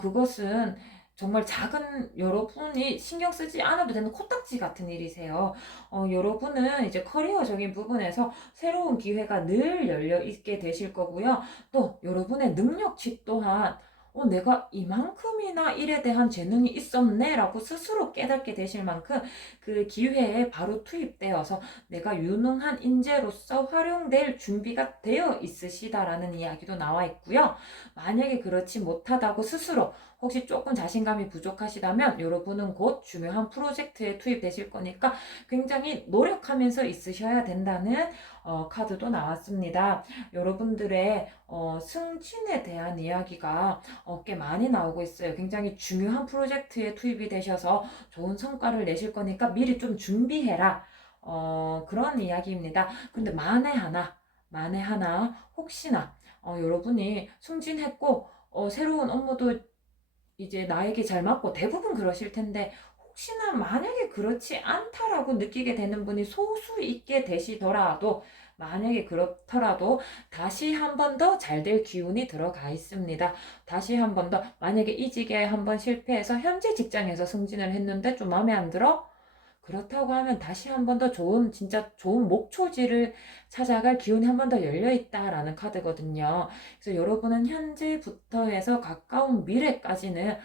그것은 정말 작은 여러분이 신경 쓰지 않아도 되는 코딱지 같은 일이세요. 여러분은 이제 커리어적인 부분에서 새로운 기회가 늘 열려 있게 되실 거고요. 또 여러분의 능력치 또한 내가 이만큼이나 일에 대한 재능이 있었네 라고 스스로 깨닫게 되실 만큼 그 기회에 바로 투입되어서 내가 유능한 인재로서 활용될 준비가 되어 있으시다라는 이야기도 나와 있고요. 만약에 그렇지 못하다고 스스로 혹시 조금 자신감이 부족하시다면 여러분은 곧 중요한 프로젝트에 투입되실 거니까 굉장히 노력하면서 있으셔야 된다는 카드도 나왔습니다. 여러분들의 승진에 대한 이야기가 꽤 많이 나오고 있어요. 굉장히 중요한 프로젝트에 투입이 되셔서 좋은 성과를 내실 거니까 미리 좀 준비해라. 그런 이야기입니다. 근데 만에 하나, 혹시나, 여러분이 승진했고, 새로운 업무도 이제 나에게 잘 맞고 대부분 그러실 텐데, 혹시나 만약에 그렇지 않다라고 느끼게 되는 분이 소수 있게 되시더라도, 만약에 그렇더라도 다시 한 번 더 잘 될 기운이 들어가 있습니다. 다시 한 번 더, 만약에 이직에 한 번 실패해서 현재 직장에서 승진을 했는데 좀 마음에 안 들어? 그렇다고 하면 다시 한 번 더 좋은, 진짜 좋은 목초지를 찾아갈 기운이 한 번 더 열려 있다라는 카드거든요. 그래서 여러분은 현재부터 해서 가까운 미래까지는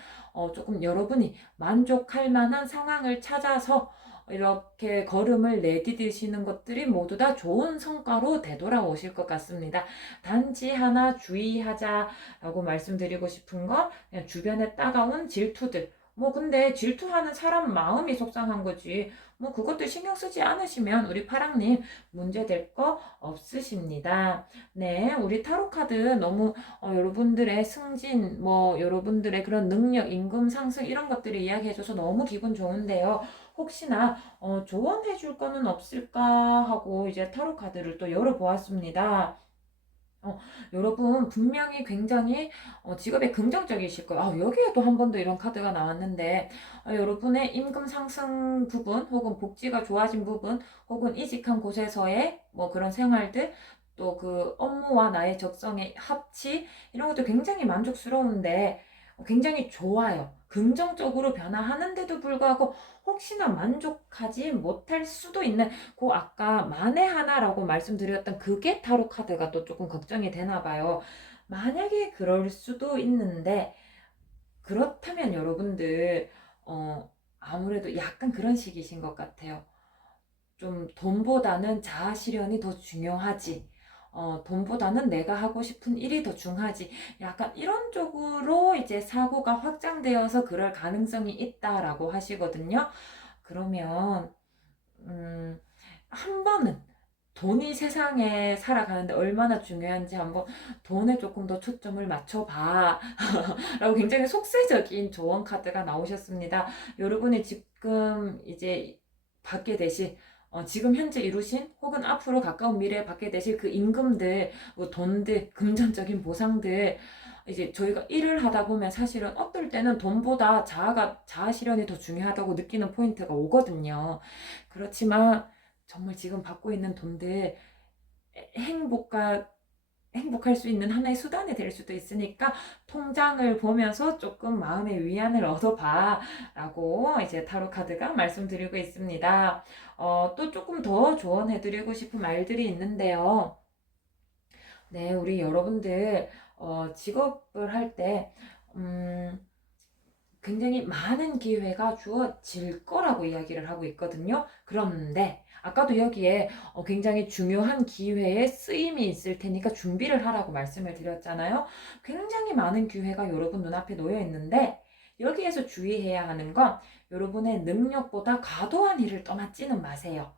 조금 여러분이 만족할 만한 상황을 찾아서 이렇게 걸음을 내디디시는 것들이 모두 다 좋은 성과로 되돌아오실 것 같습니다. 단지 하나 주의하자라고 말씀드리고 싶은 건 그냥 주변에 따가운 질투들, 뭐 근데 질투하는 사람 마음이 속상한 거지. 뭐 그것들 신경 쓰지 않으시면 우리 파랑님 문제될 거 없으십니다. 네, 우리 타로 카드 너무 여러분들의 승진, 뭐 여러분들의 그런 능력, 임금 상승 이런 것들을 이야기해줘서 너무 기분 좋은데요. 혹시나 조언해 줄 거는 없을까 하고 이제 타로 카드를 또 열어보았습니다. 여러분 분명히 굉장히 직업에 긍정적이실 거예요. 여기에도 한 번 더 이런 카드가 나왔는데 여러분의 임금 상승 부분 혹은 복지가 좋아진 부분 혹은 이직한 곳에서의 뭐 그런 생활들 또 그 업무와 나의 적성의 합치 이런 것도 굉장히 만족스러운데 굉장히 좋아요. 긍정적으로 변화하는데도 불구하고 혹시나 만족하지 못할 수도 있는 그 아까 만에 하나라고 말씀드렸던 그게 타로 카드가 또 조금 걱정이 되나 봐요. 만약에 그럴 수도 있는데 그렇다면 여러분들 아무래도 약간 그런 식이신 것 같아요. 좀 돈보다는 자아 실현이 더 중요하지. 돈보다는 내가 하고 싶은 일이 더 중하지. 약간 이런 쪽으로 이제 사고가 확장되어서 그럴 가능성이 있다라고 하시거든요. 그러면, 음, 한 번은 돈이 세상에 살아가는데 얼마나 중요한지 한번 돈에 조금 더 초점을 맞춰봐. 라고 굉장히 속세적인 조언 카드가 나오셨습니다. 여러분이 지금 이제 받게 되실 지금 현재 이루신 혹은 앞으로 가까운 미래에 받게 되실 그 임금들, 뭐 돈들, 금전적인 보상들 이제 저희가 일을 하다 보면 사실은 어떨 때는 돈보다 자아 실현이 더 중요하다고 느끼는 포인트가 오거든요. 그렇지만 정말 지금 받고 있는 돈들 행복과 행복할 수 있는 하나의 수단이 될 수도 있으니까 통장을 보면서 조금 마음의 위안을 얻어봐 라고 이제 타로 카드가 말씀드리고 있습니다. 또 조금 더 조언해드리고 싶은 말들이 있는데요. 네, 우리 여러분들 직업을 할 때 굉장히 많은 기회가 주어질 거라고 이야기를 하고 있거든요. 그런데 아까도 여기에 굉장히 중요한 기회에 쓰임이 있을 테니까 준비를 하라고 말씀을 드렸잖아요. 굉장히 많은 기회가 여러분 눈앞에 놓여 있는데 여기에서 주의해야 하는 건 여러분의 능력보다 과도한 일을 떠맡지는 마세요.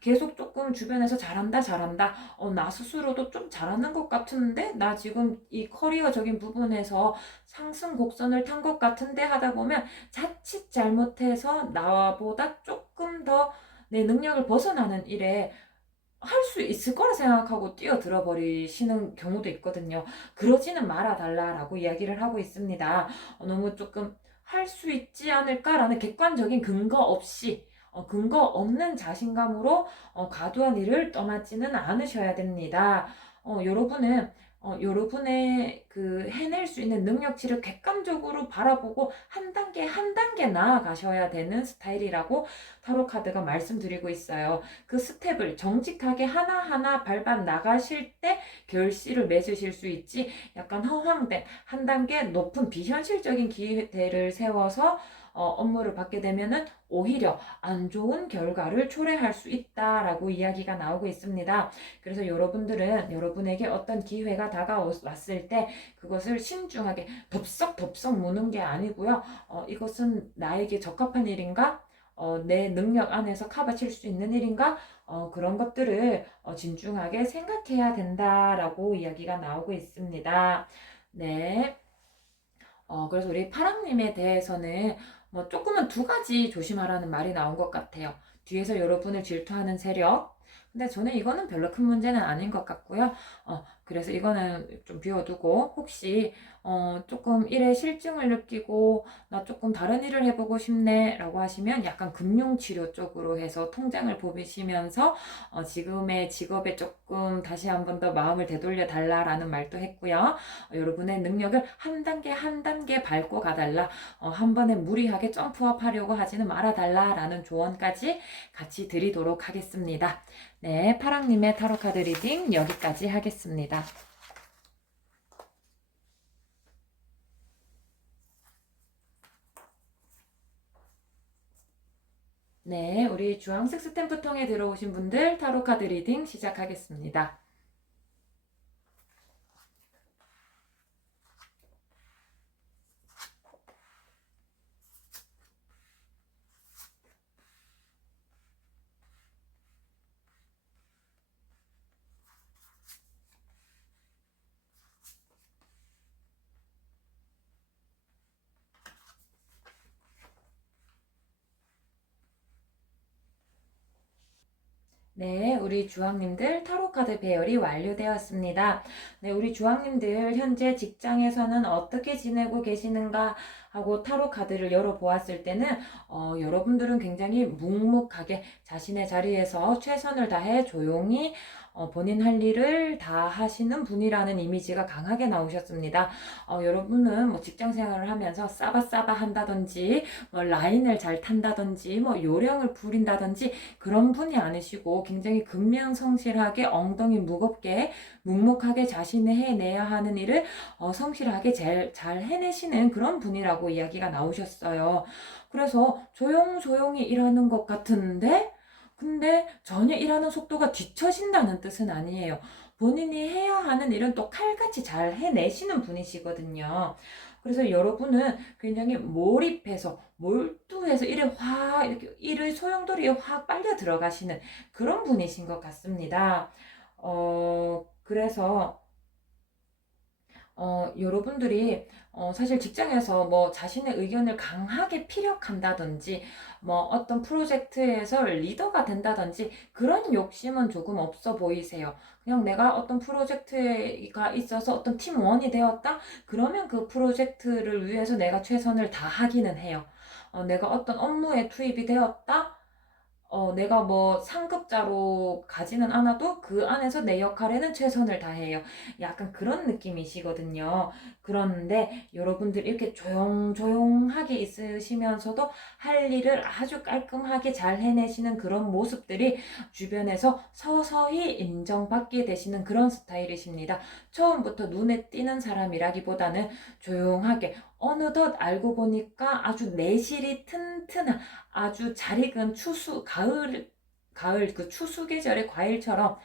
계속 조금 주변에서 잘한다, 잘한다. 나 스스로도 좀 잘하는 것 같은데? 나 지금 이 커리어적인 부분에서 상승 곡선을 탄 것 같은데 하다 보면 자칫 잘못해서 나보다 조금 더 내 능력을 벗어나는 일에 할 수 있을 거라 생각하고 뛰어들어 버리시는 경우도 있거든요. 그러지는 말아달라라고 이야기를 하고 있습니다. 너무 조금 할 수 있지 않을까라는 객관적인 근거 없이 근거 없는 자신감으로 과도한 일을 떠맡지는 않으셔야 됩니다. 여러분은 여러분의 그 해낼 수 있는 능력치를 객관적으로 바라보고 한 단계 한 단계 나아가셔야 되는 스타일이라고 타로 카드가 말씀드리고 있어요. 그 스텝을 정직하게 하나하나 밟아 나가실 때 결실을 맺으실 수 있지 약간 허황된 한 단계 높은 비현실적인 기대를 세워서 업무를 받게 되면은 오히려 안 좋은 결과를 초래할 수 있다라고 이야기가 나오고 있습니다. 그래서 여러분들은 여러분에게 어떤 기회가 다가왔을 때 그것을 신중하게 덥석덥석 무는 게 아니고요. 이것은 나에게 적합한 일인가? 내 능력 안에서 커버칠 수 있는 일인가? 그런 것들을 진중하게 생각해야 된다라고 이야기가 나오고 있습니다. 네. 그래서 우리 파랑님에 대해서는 뭐 조금은 두 가지 조심하라는 말이 나온 것 같아요. 뒤에서 여러분을 질투하는 세력. 근데 저는 이거는 별로 큰 문제는 아닌 것 같고요. 그래서 이거는 좀 비워두고 혹시 조금 일에 실증을 느끼고 나 조금 다른 일을 해보고 싶네 라고 하시면 약간 금융치료 쪽으로 해서 통장을 보시면서 지금의 직업에 조금 다시 한번 더 마음을 되돌려 달라라는 말도 했고요. 여러분의 능력을 한 단계 한 단계 밟고 가달라. 한 번에 무리하게 점프업 하려고 하지는 말아달라라는 조언까지 같이 드리도록 하겠습니다. 네, 파랑님의 타로카드 리딩 여기까지 하겠습니다. 네, 우리 주황색 스탬프 통에 들어오신 분들 타로카드 리딩 시작하겠습니다. 네, 우리 주황님들 타로카드 배열이 완료되었습니다. 네, 우리 주황님들 현재 직장에서는 어떻게 지내고 계시는가 하고 타로카드를 열어보았을 때는 여러분들은 굉장히 묵묵하게 자신의 자리에서 최선을 다해 조용히 본인 할 일을 다 하시는 분이라는 이미지가 강하게 나오셨습니다. 여러분은 뭐 직장 생활을 하면서 싸바싸바 한다든지, 뭐 라인을 잘 탄다든지, 뭐 요령을 부린다든지 그런 분이 아니시고 굉장히 근면성실하게 엉덩이 무겁게 묵묵하게 자신이 해내야 하는 일을 성실하게 잘 해내시는 그런 분이라고 이야기가 나오셨어요. 그래서 조용조용히 일하는 것 같은데 근데 전혀 일하는 속도가 뒤처진다는 뜻은 아니에요. 본인이 해야 하는 일은 또 칼같이 잘 해내시는 분이시거든요. 그래서 여러분은 굉장히 몰입해서 몰두해서 일에 확 이렇게 일의 소용돌이에 확 빨려 들어가시는 그런 분이신 것 같습니다. 그래서 여러분들이 사실 직장에서 뭐 자신의 의견을 강하게 피력한다든지 뭐 어떤 프로젝트에서 리더가 된다든지 그런 욕심은 조금 없어 보이세요. 그냥 내가 어떤 프로젝트가 있어서 어떤 팀원이 되었다? 그러면 그 프로젝트를 위해서 내가 최선을 다하기는 해요. 내가 어떤 업무에 투입이 되었다? 내가 뭐 상급자로 가지는 않아도 그 안에서 내 역할에는 최선을 다해요. 약간 그런 느낌이시거든요. 그런데 여러분들 이렇게 조용조용하게 있으시면서도 할 일을 아주 깔끔하게 잘 해내시는 그런 모습들이 주변에서 서서히 인정받게 되시는 그런 스타일이십니다. 처음부터 눈에 띄는 사람이라기보다는 조용하게 어느덧 알고 보니까 아주 내실이 튼튼한 아주 잘 익은 가을 그 추수 계절의 과일처럼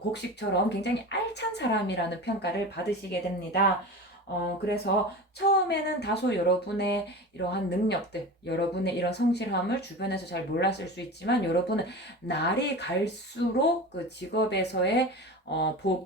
곡식처럼 굉장히 알찬 사람이라는 평가를 받으시게 됩니다. 그래서 처음에는 다소 여러분의 이러한 능력들, 여러분의 이런 성실함을 주변에서 잘 몰랐을 수 있지만 여러분은 날이 갈수록 그 직업에서의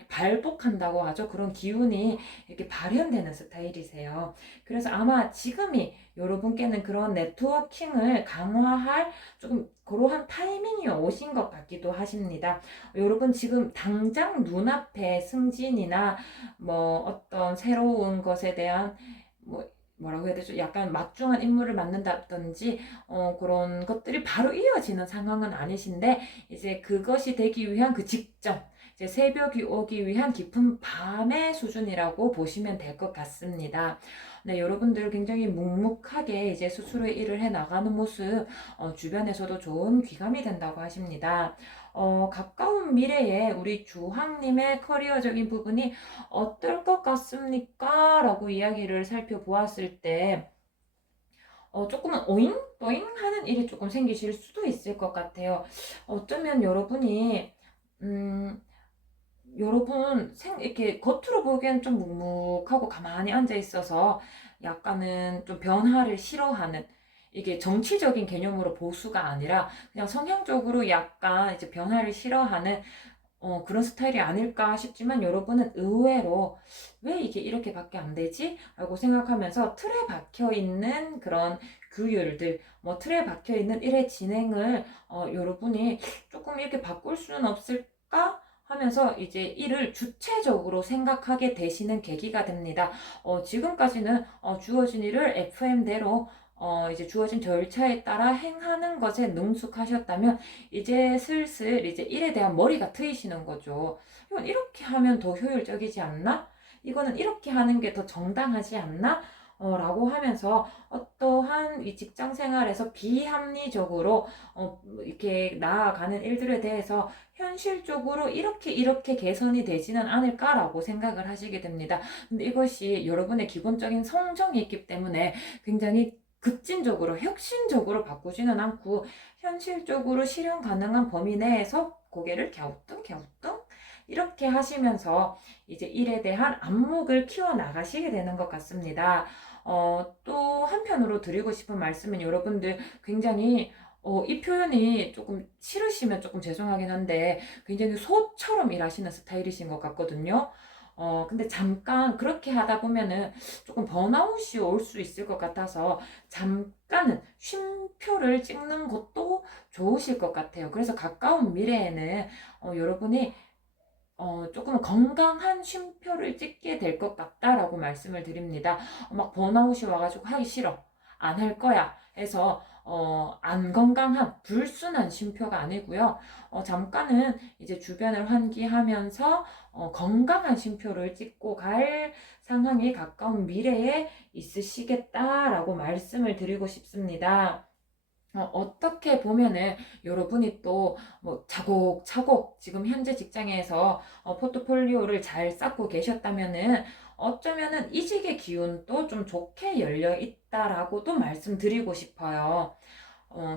발복한다고 하죠. 그런 기운이 이렇게 발현되는 스타일이세요. 그래서 아마 지금이 여러분께는 그런 네트워킹을 강화할 조금 그러한 타이밍이 오신 것 같기도 하십니다. 여러분 지금 당장 눈앞에 승진이나 뭐 어떤 새로운 것에 대한 뭐라고 해야 되죠? 약간 막중한 임무를 맡는다든지 그런 것들이 바로 이어지는 상황은 아니신데 이제 그것이 되기 위한 그 직전 이제 새벽이 오기 위한 깊은 밤의 수준이라고 보시면 될 것 같습니다. 네, 여러분들 굉장히 묵묵하게 이제 스스로의 일을 해 나가는 모습 주변에서도 좋은 귀감이 된다고 하십니다. 가까운 미래에 우리 주황님의 커리어적인 부분이 어떨 것 같습니까? 라고 이야기를 살펴보았을 때 조금은 오잉? 또잉? 하는 일이 조금 생기실 수도 있을 것 같아요. 어쩌면 여러분이 음, 이렇게 겉으로 보기엔 좀 묵묵하고 가만히 앉아 있어서 약간은 좀 변화를 싫어하는 이게 정치적인 개념으로 보수가 아니라 그냥 성향적으로 약간 이제 변화를 싫어하는 그런 스타일이 아닐까 싶지만 여러분은 의외로 왜 이게 이렇게밖에 안 되지? 라고 생각하면서 틀에 박혀 있는 그런 규율들, 뭐 틀에 박혀 있는 일의 진행을 여러분이 조금 이렇게 바꿀 수는 없을까? 하면서 이제 일을 주체적으로 생각하게 되시는 계기가 됩니다. 지금까지는 주어진 일을 FM대로 이제 주어진 절차에 따라 행하는 것에 능숙하셨다면 이제 슬슬 이제 일에 대한 머리가 트이시는 거죠. 이건 이렇게 하면 더 효율적이지 않나? 이거는 이렇게 하는 게 더 정당하지 않나? 라고 하면서 어떠한 이 직장 생활에서 비합리적으로 이렇게 나아가는 일들에 대해서 현실적으로 이렇게 개선이 되지는 않을까라고 생각을 하시게 됩니다. 근데 이것이 여러분의 기본적인 성정이 있기 때문에 굉장히 급진적으로 혁신적으로 바꾸지는 않고 현실적으로 실현 가능한 범위 내에서 고개를 갸우뚱 이렇게 하시면서 이제 일에 대한 안목을 키워 나가시게 되는 것 같습니다. 또 한편으로 드리고 싶은 말씀은 여러분들 굉장히 이 표현이 조금 싫으시면 조금 죄송하긴 한데 굉장히 소처럼 일하시는 스타일이신 것 같거든요. 근데 잠깐 그렇게 하다 보면은 조금 번아웃이 올 수 있을 것 같아서 잠깐은 쉼표를 찍는 것도 좋으실 것 같아요. 그래서 가까운 미래에는 여러분이 조금 건강한 쉼표를 찍게 될 것 같다라고 말씀을 드립니다. 막 번아웃이 와가지고 하기 싫어. 안 할 거야. 해서 안 건강한 불순한 쉼표가 아니고요. 잠깐은 이제 주변을 환기하면서 건강한 쉼표를 찍고 갈 상황이 가까운 미래에 있으시겠다라고 말씀을 드리고 싶습니다. 어떻게 보면은 여러분이 또 뭐 차곡차곡 지금 현재 직장에서 포트폴리오를 잘 쌓고 계셨다면은 어쩌면은 이직의 기운도 좀 좋게 열려 있다라고도 말씀드리고 싶어요.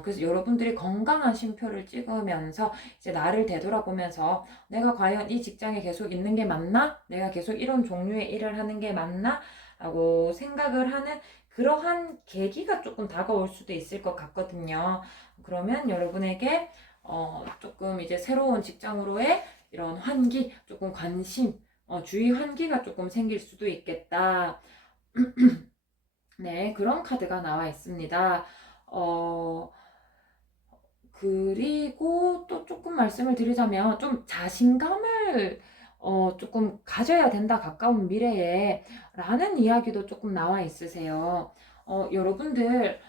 그래서 여러분들이 건강한 쉼표를 찍으면서 이제 나를 되돌아보면서 내가 과연 이 직장에 계속 있는 게 맞나? 내가 계속 이런 종류의 일을 하는 게 맞나? 라고 생각을 하는 그러한 계기가 조금 다가올 수도 있을 것 같거든요. 그러면 여러분에게 조금 이제 새로운 직장으로의 이런 환기, 조금 관심, 주의 환기가 조금 생길 수도 있겠다. 네, 그런 카드가 나와 있습니다. 어, 그리고 또 조금 말씀을 드리자면 좀 자신감을 조금 가져야 된다 가까운 미래에 라는 이야기도 조금 나와 있으세요. 여러분들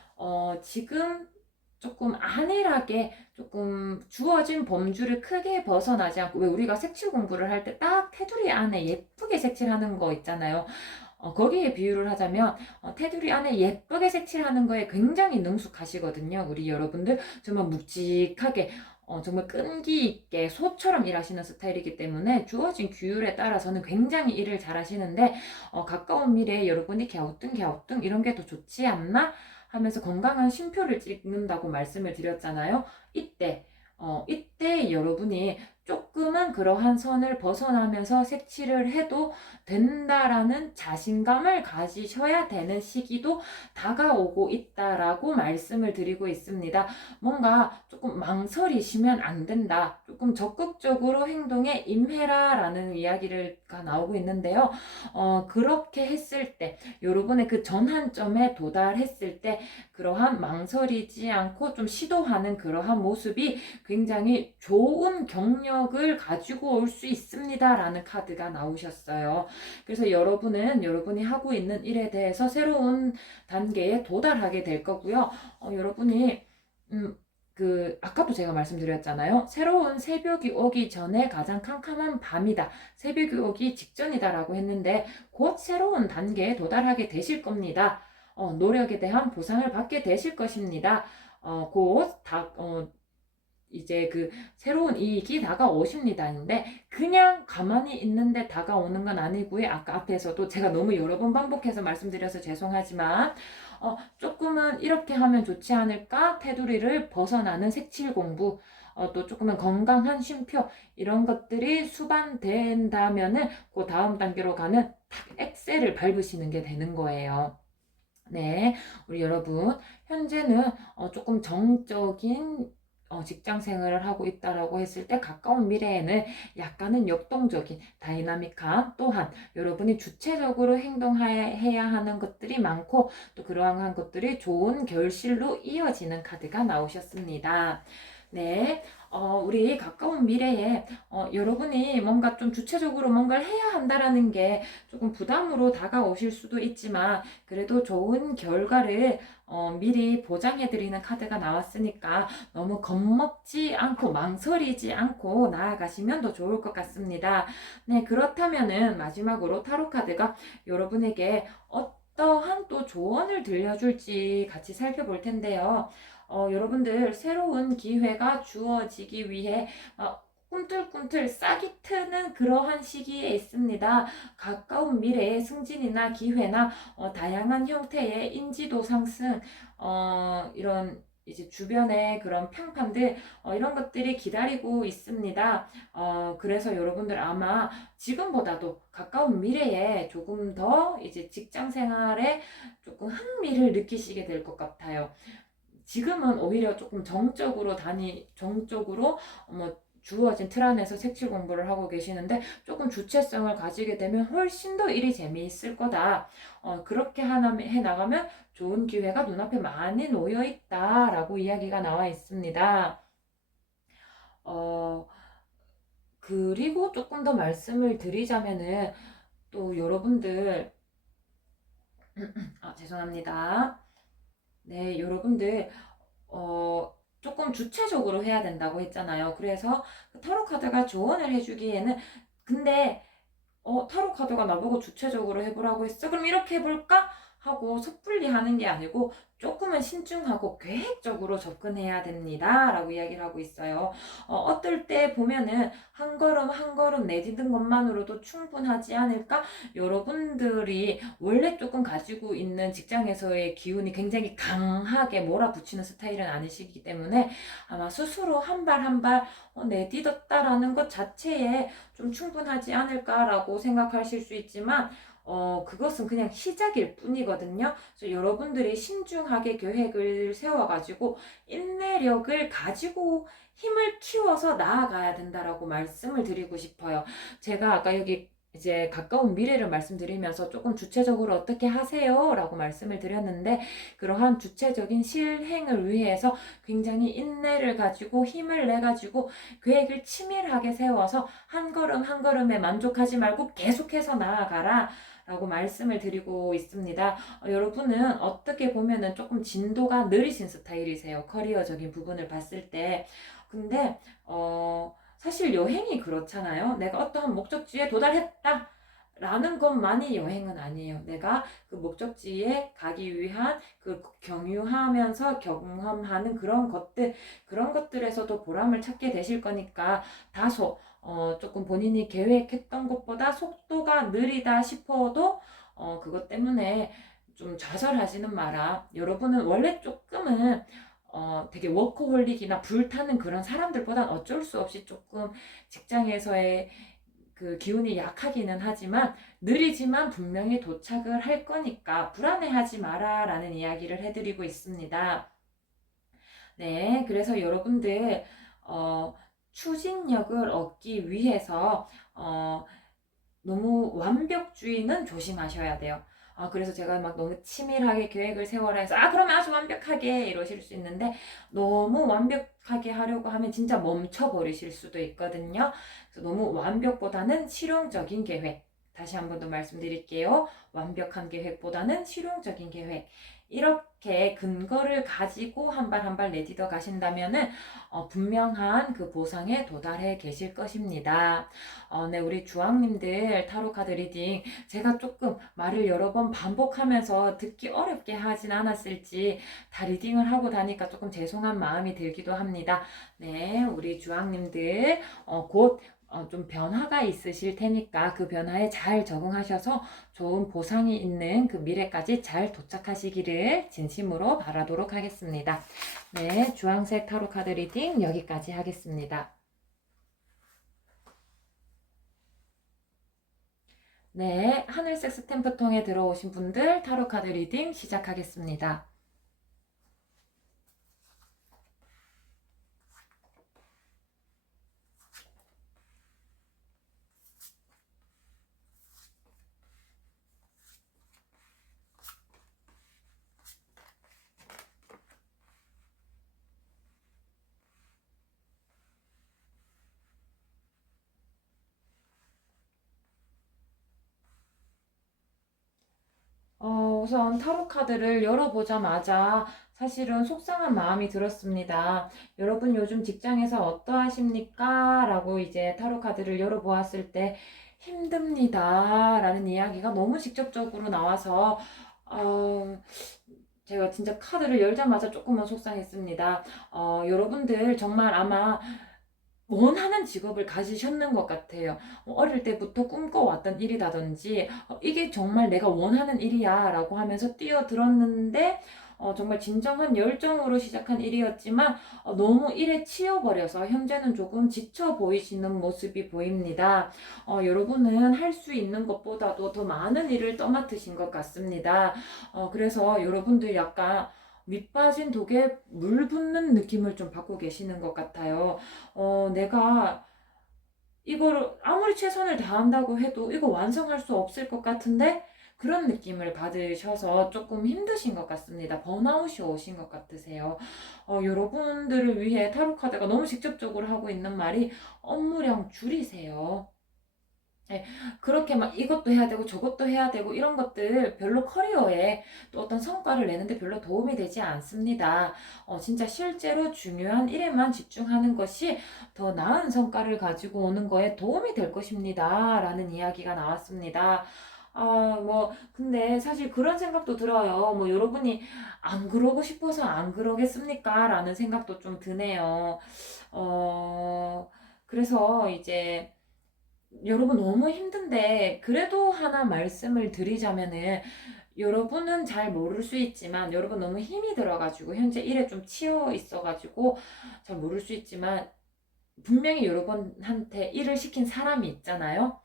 지금 조금 안일하게 조금 주어진 범주를 크게 벗어나지 않고 왜 우리가 색칠 공부를 할 때 딱 테두리 안에 예쁘게 색칠하는 거 있잖아요. 거기에 비유를 하자면 테두리 안에 예쁘게 색칠하는 거에 굉장히 능숙하시거든요. 우리 여러분들 정말 묵직하게 정말 끈기 있게 소처럼 일하시는 스타일이기 때문에 주어진 규율에 따라서는 굉장히 일을 잘 하시는데 가까운 미래에 여러분이 갸우뚱 이런 게 더 좋지 않나 하면서 건강한 쉼표를 찍는다고 말씀을 드렸잖아요. 이때 여러분이 조금은 그러한 선을 벗어나면서 색칠을 해도 된다라는 자신감을 가지셔야 되는 시기도 다가오고 있다라고 말씀을 드리고 있습니다. 뭔가 조금 망설이시면 안 된다. 조금 적극적으로 행동에 임해라라는 이야기가 나오고 있는데요. 그렇게 했을 때, 여러분의 그 전환점에 도달했을 때 그러한 망설이지 않고 좀 시도하는 그러한 모습이 굉장히 좋은 경력을 가지고 올 수 있습니다. 라는 카드가 나오셨어요. 그래서 여러분은 여러분이 하고 있는 일에 대해서 새로운 단계에 도달하게 될 거고요. 여러분이 아까도 제가 말씀드렸잖아요. 새로운 새벽이 오기 전에 가장 캄캄한 밤이다. 새벽이 오기 직전이다라고 했는데 곧 새로운 단계에 도달하게 되실 겁니다. 노력에 대한 보상을 받게 되실 것입니다. 이제 그 새로운 이익이 다가오십니다인데 그냥 가만히 있는데 다가오는 건 아니고요. 아까 앞에서도 제가 너무 여러 번 반복해서 말씀드려서 죄송하지만 조금은 이렇게 하면 좋지 않을까? 테두리를 벗어나는 색칠 공부 또 조금은 건강한 쉼표 이런 것들이 수반된다면은 그 다음 단계로 가는 탁 엑셀을 밟으시는 게 되는 거예요. 네, 우리 여러분 현재는 조금 정적인 직장 생활을 하고 있다라고 했을 때 가까운 미래에는 약간은 역동적인 다이나믹한 또한 여러분이 주체적으로 행동해야 하는 것들이 많고 또 그러한 것들이 좋은 결실로 이어지는 카드가 나오셨습니다. 네, 우리 가까운 미래에 여러분이 뭔가 좀 주체적으로 뭔가를 해야 한다라는 게 조금 부담으로 다가오실 수도 있지만 그래도 좋은 결과를 미리 보장해드리는 카드가 나왔으니까 너무 겁먹지 않고 망설이지 않고 나아가시면 더 좋을 것 같습니다. 네, 그렇다면은 마지막으로 타로 카드가 여러분에게 어떠한 또 조언을 들려줄지 같이 살펴볼 텐데요. 여러분들 새로운 기회가 주어지기 위해 꿈틀꿈틀 싹이 트는 그러한 시기에 있습니다. 가까운 미래의 승진이나 기회나 다양한 형태의 인지도 상승, 이런 이제 주변의 그런 평판들 이런 것들이 기다리고 있습니다. 그래서 여러분들 아마 지금보다도 가까운 미래에 조금 더 이제 직장 생활에 조금 흥미를 느끼시게 될 것 같아요. 지금은 오히려 조금 정적으로 주어진 틀 안에서 색칠 공부를 하고 계시는데 조금 주체성을 가지게 되면 훨씬 더 일이 재미있을 거다. 그렇게 해 나가면 좋은 기회가 눈앞에 많이 놓여 있다라고 이야기가 나와 있습니다. 어, 그리고 조금 더 말씀을 드리자면은 또 여러분들 죄송합니다. 네, 여러분들 조금 주체적으로 해야 된다고 했잖아요. 그래서 그 타로 카드가 조언을 해주기에는, 근데 타로 카드가 나보고 주체적으로 해보라고 했어? 그럼 이렇게 해볼까? 하고 섣불리 하는 게 아니고 조금은 신중하고 계획적으로 접근해야 됩니다. 라고 이야기를 하고 있어요. 어떨 때 보면은 한 걸음 한 걸음 내딛는 것만으로도 충분하지 않을까? 여러분들이 원래 조금 가지고 있는 직장에서의 기운이 굉장히 강하게 몰아붙이는 스타일은 아니시기 때문에 아마 스스로 한 발 한 발 내딛었다라는 것 자체에 좀 충분하지 않을까라고 생각하실 수 있지만 그것은 그냥 시작일 뿐이거든요. 그래서 여러분들이 신중하게 계획을 세워가지고 인내력을 가지고 힘을 키워서 나아가야 된다라고 말씀을 드리고 싶어요. 제가 아까 여기 이제 가까운 미래를 말씀드리면서 조금 주체적으로 어떻게 하세요? 라고 말씀을 드렸는데, 그러한 주체적인 실행을 위해서 굉장히 인내를 가지고 힘을 내가지고 계획을 치밀하게 세워서 한 걸음 한 걸음에 만족하지 말고 계속해서 나아가라 라고 말씀을 드리고 있습니다. 여러분은 어떻게 보면은 조금 진도가 느리신 스타일이세요. 커리어적인 부분을 봤을 때. 근데 사실 여행이 그렇잖아요. 내가 어떠한 목적지에 도달했다 라는 것만이 여행은 아니에요. 내가 그 목적지에 가기 위한 그 경유하면서 경험하는 그런 것들에서도 보람을 찾게 되실 거니까, 다소 조금 본인이 계획했던 것보다 속도가 느리다 싶어도 그것 때문에 좀 좌절하지는 마라. 여러분은 원래 조금은 되게 워커홀릭이나 불타는 그런 사람들보단 어쩔 수 없이 조금 직장에서의 그 기운이 약하기는 하지만 느리지만 분명히 도착을 할 거니까 불안해하지 마라 라는 이야기를 해드리고 있습니다. 네, 그래서 여러분들 어, 추진력을 얻기 위해서 너무 완벽주의는 조심하셔야 돼요. 그래서 제가 막 너무 치밀하게 계획을 세워라 해서, 그러면 아주 완벽하게 이러실 수 있는데, 너무 완벽하게 하려고 하면 진짜 멈춰버리실 수도 있거든요. 그래서 너무 완벽보다는 실용적인 계획. 다시 한 번 더 말씀드릴게요. 완벽한 계획보다는 실용적인 계획. 이렇게 근거를 가지고 한 발 한 발 내딛어 가신다면은 분명한 그 보상에 도달해 계실 것입니다. 네, 우리 주황님들 타로카드 리딩, 제가 조금 말을 여러 번 반복하면서 듣기 어렵게 하진 않았을지 다 리딩을 하고 다니까 조금 죄송한 마음이 들기도 합니다. 네, 우리 주황님들 곧 좀 변화가 있으실 테니까 그 변화에 잘 적응하셔서 좋은 보상이 있는 그 미래까지 잘 도착하시기를 진심으로 바라도록 하겠습니다. 네, 주황색 타로카드 리딩 여기까지 하겠습니다. 네, 하늘색 스탬프 통에 들어오신 분들 타로카드 리딩 시작하겠습니다. 우선 타로 카드를 열어보자마자 사실은 속상한 마음이 들었습니다. 여러분 요즘 직장에서 어떠하십니까? 라고 이제 타로 카드를 열어보았을 때 힘듭니다. 라는 이야기가 너무 직접적으로 나와서 제가 진짜 카드를 열자마자 조금은 속상했습니다. 여러분들 정말 아마 원하는 직업을 가지셨는 것 같아요. 어릴 때부터 꿈꿔왔던 일이라든지, 이게 정말 내가 원하는 일이야 라고 하면서 뛰어들었는데, 정말 진정한 열정으로 시작한 일이었지만, 너무 일에 치여버려서 현재는 조금 지쳐 보이시는 모습이 보입니다. 여러분은 할 수 있는 것보다도 더 많은 일을 떠맡으신 것 같습니다. 그래서 여러분들 약간 밑 빠진 독에 물 붓는 느낌을 좀 받고 계시는 것 같아요. 내가 이거를 아무리 최선을 다한다고 해도 이거 완성할 수 없을 것 같은데 그런 느낌을 받으셔서 조금 힘드신 것 같습니다. 번아웃이 오신 것 같으세요. 여러분들을 위해 타로 카드가 너무 직접적으로 하고 있는 말이 업무량 줄이세요. 예, 그렇게 막 이것도 해야 되고 저것도 해야 되고 이런 것들 별로 커리어에 또 어떤 성과를 내는데 별로 도움이 되지 않습니다. 진짜 실제로 중요한 일에만 집중하는 것이 더 나은 성과를 가지고 오는 거에 도움이 될 것입니다. 라는 이야기가 나왔습니다. 뭐, 근데 사실 그런 생각도 들어요. 뭐, 여러분이 안 그러고 싶어서 안 그러겠습니까? 라는 생각도 좀 드네요. 그래서 이제, 여러분 너무 힘든데 그래도 하나 말씀을 드리자면은 여러분은 잘 모를 수 있지만 여러분 너무 힘이 들어가지고 현재 일에 좀 치여 있어가지고 잘 모를 수 있지만 분명히 여러분한테 일을 시킨 사람이 있잖아요.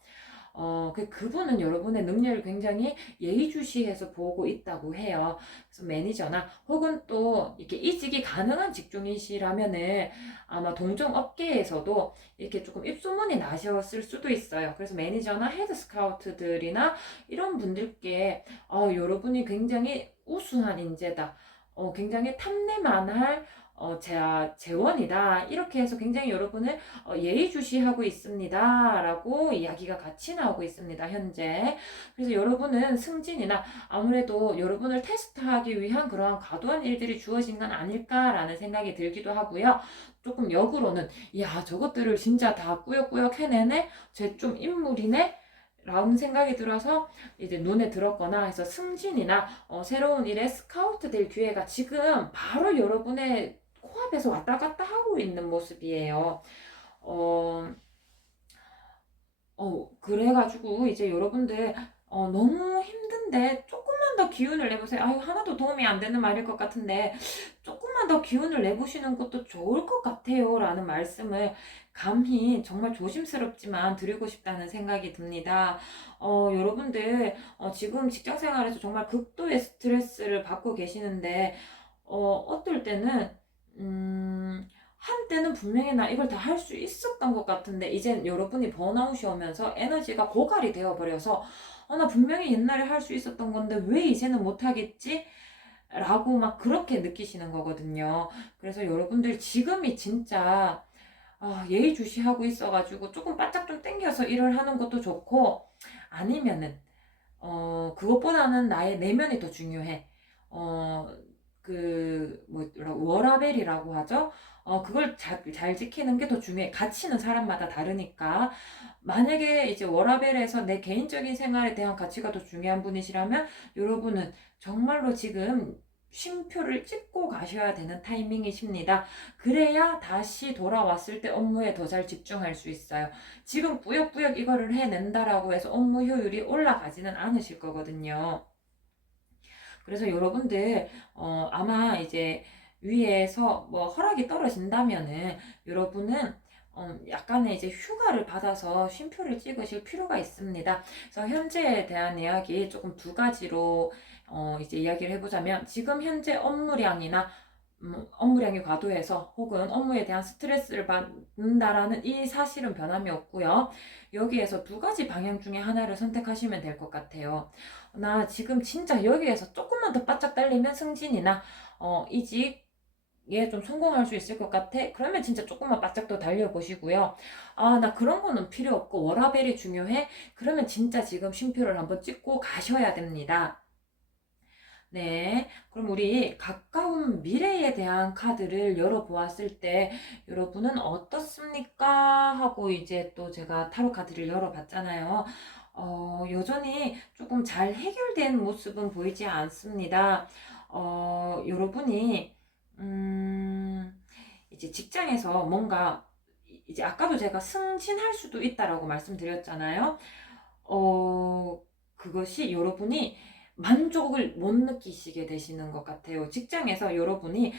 그분은 여러분의 능력을 굉장히 예의주시해서 보고 있다고 해요. 그래서 매니저나 혹은 또 이렇게 이직이 가능한 직종이시라면은 아마 동종 업계에서도 이렇게 조금 입소문이 나셨을 수도 있어요. 그래서 매니저나 헤드 스카우트들이나 이런 분들께 여러분이 굉장히 우수한 인재다. 굉장히 탐내만할 재원이다. 이렇게 해서 굉장히 여러분을 예의주시하고 있습니다. 라고 이야기가 같이 나오고 있습니다. 현재. 그래서 여러분은 승진이나 아무래도 여러분을 테스트하기 위한 그러한 과도한 일들이 주어진 건 아닐까라는 생각이 들기도 하고요. 조금 역으로는 야 저것들을 진짜 다 꾸역꾸역 해내네? 쟤 좀 인물이네? 라는 생각이 들어서 이제 눈에 들었거나 해서 승진이나 새로운 일에 스카우트 될 기회가 지금 바로 여러분의 코앞에서 왔다 갔다 하고 있는 모습이에요. 어, 그래가지고 이제 여러분들 너무 힘든데 조금만 더 기운을 내보세요. 아유, 하나도 도움이 안 되는 말일 것 같은데 조금만 더 기운을 내보시는 것도 좋을 것 같아요. 라는 말씀을 감히 정말 조심스럽지만 드리고 싶다는 생각이 듭니다. 여러분들 지금 직장 생활에서 정말 극도의 스트레스를 받고 계시는데 어떨 때는 한때는 분명히 나 이걸 다 할 수 있었던 것 같은데 이젠 여러분이 번아웃이 오면서 에너지가 고갈이 되어버려서 나 분명히 옛날에 할 수 있었던 건데 왜 이제는 못하겠지? 라고 막 그렇게 느끼시는 거거든요. 그래서 여러분들 지금이 진짜 예의주시하고 있어가지고 조금 바짝 좀 당겨서 일을 하는 것도 좋고 아니면은 그것보다는 나의 내면이 더 중요해. 어, 워라밸이라고 하죠? 그걸 잘 지키는 게 더 중요해. 가치는 사람마다 다르니까. 만약에 이제 워라밸에서 내 개인적인 생활에 대한 가치가 더 중요한 분이시라면, 여러분은 정말로 지금 쉼표를 찍고 가셔야 되는 타이밍이십니다. 그래야 다시 돌아왔을 때 업무에 더 잘 집중할 수 있어요. 지금 꾸역꾸역 이거를 해낸다라고 해서 업무 효율이 올라가지는 않으실 거거든요. 그래서 여러분들 아마 이제 위에서 뭐 허락이 떨어진다면은 여러분은 약간의 이제 휴가를 받아서 쉼표를 찍으실 필요가 있습니다. 그래서 현재에 대한 이야기 조금 두 가지로 이제 이야기를 해보자면 지금 현재 업무량이나 업무량이 과도해서 혹은 업무에 대한 스트레스를 받는다라는 이 사실은 변함이 없고요. 여기에서 두 가지 방향 중에 하나를 선택하시면 될 것 같아요. 나 지금 진짜 여기에서 조금만 더 바짝 달리면 승진이나 이직에 좀 성공할 수 있을 것 같아? 그러면 진짜 조금만 바짝 더 달려보시고요. 나 그런 거는 필요 없고 워라밸이 중요해? 그러면 진짜 지금 쉼표를 한번 찍고 가셔야 됩니다. 네. 그럼 우리 가까운 미래에 대한 카드를 열어보았을 때 여러분은 어떻습니까? 하고 이제 또 제가 타로 카드를 열어봤잖아요. 여전히 조금 잘 해결된 모습은 보이지 않습니다. 여러분이, 이제 직장에서 뭔가, 이제 아까도 제가 승진할 수도 있다라고 말씀드렸잖아요. 그것이 여러분이 만족을 못 느끼시게 되시는 것 같아요. 직장에서 여러분이,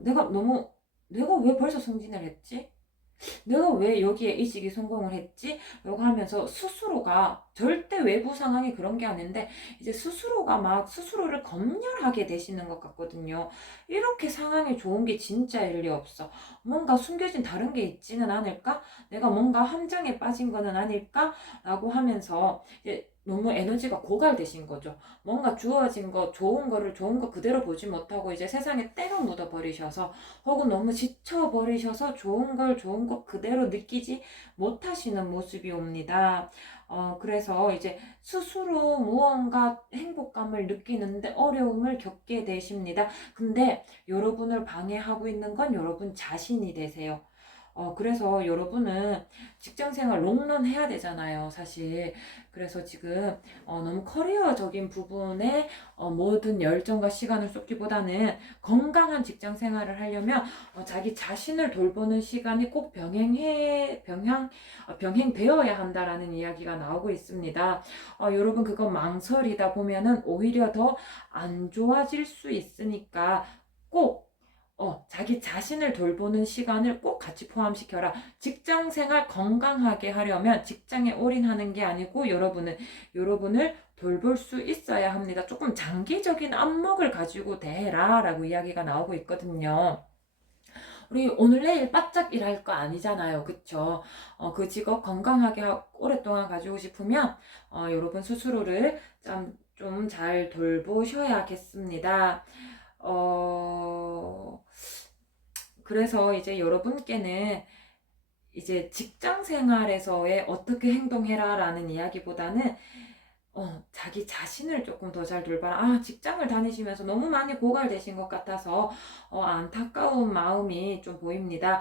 내가 왜 벌써 승진을 했지? 내가 왜 여기에 이직이 성공을 했지? 라고 하면서 스스로가 절대 외부 상황이 그런 게 아닌데 이제 스스로가 막 스스로를 검열하게 되시는 것 같거든요. 이렇게 상황이 좋은 게 진짜 일리 없어. 뭔가 숨겨진 다른 게 있지는 않을까? 내가 뭔가 함정에 빠진 거는 아닐까? 라고 하면서 이제 너무 에너지가 고갈되신 거죠. 뭔가 주어진 거, 좋은 거 그대로 보지 못하고 이제 세상에 때로 묻어 버리셔서, 혹은 너무 지쳐 버리셔서 좋은 거 그대로 느끼지 못하시는 모습이 옵니다. 그래서 이제 스스로 무언가 행복감을 느끼는데 어려움을 겪게 되십니다. 근데 여러분을 방해하고 있는 건 여러분 자신이 되세요. 그래서 여러분은 직장 생활 롱런 해야 되잖아요, 사실. 그래서 지금 너무 커리어적인 부분에 모든 열정과 시간을 쏟기보다는 건강한 직장 생활을 하려면 자기 자신을 돌보는 시간이 꼭 병행되어야 한다라는 이야기가 나오고 있습니다. 여러분 그거 망설이다 보면은 오히려 더 안 좋아질 수 있으니까 꼭 자기 자신을 돌보는 시간을 꼭 같이 포함시켜라. 직장 생활 건강하게 하려면 직장에 올인하는 게 아니고 여러분을 돌볼 수 있어야 합니다. 조금 장기적인 안목을 가지고 대해라 라고 이야기가 나오고 있거든요. 우리 오늘 내일 바짝 일할 거 아니잖아요. 그쵸? 그 직업 건강하게 오랫동안 가지고 싶으면 여러분 스스로를 좀 잘 돌보셔야겠습니다. 그래서 이제 여러분께는 이제 직장 생활에서의 어떻게 행동해라 라는 이야기보다는 자기 자신을 조금 더 잘 돌봐라. 직장을 다니시면서 너무 많이 고갈되신 것 같아서 안타까운 마음이 좀 보입니다.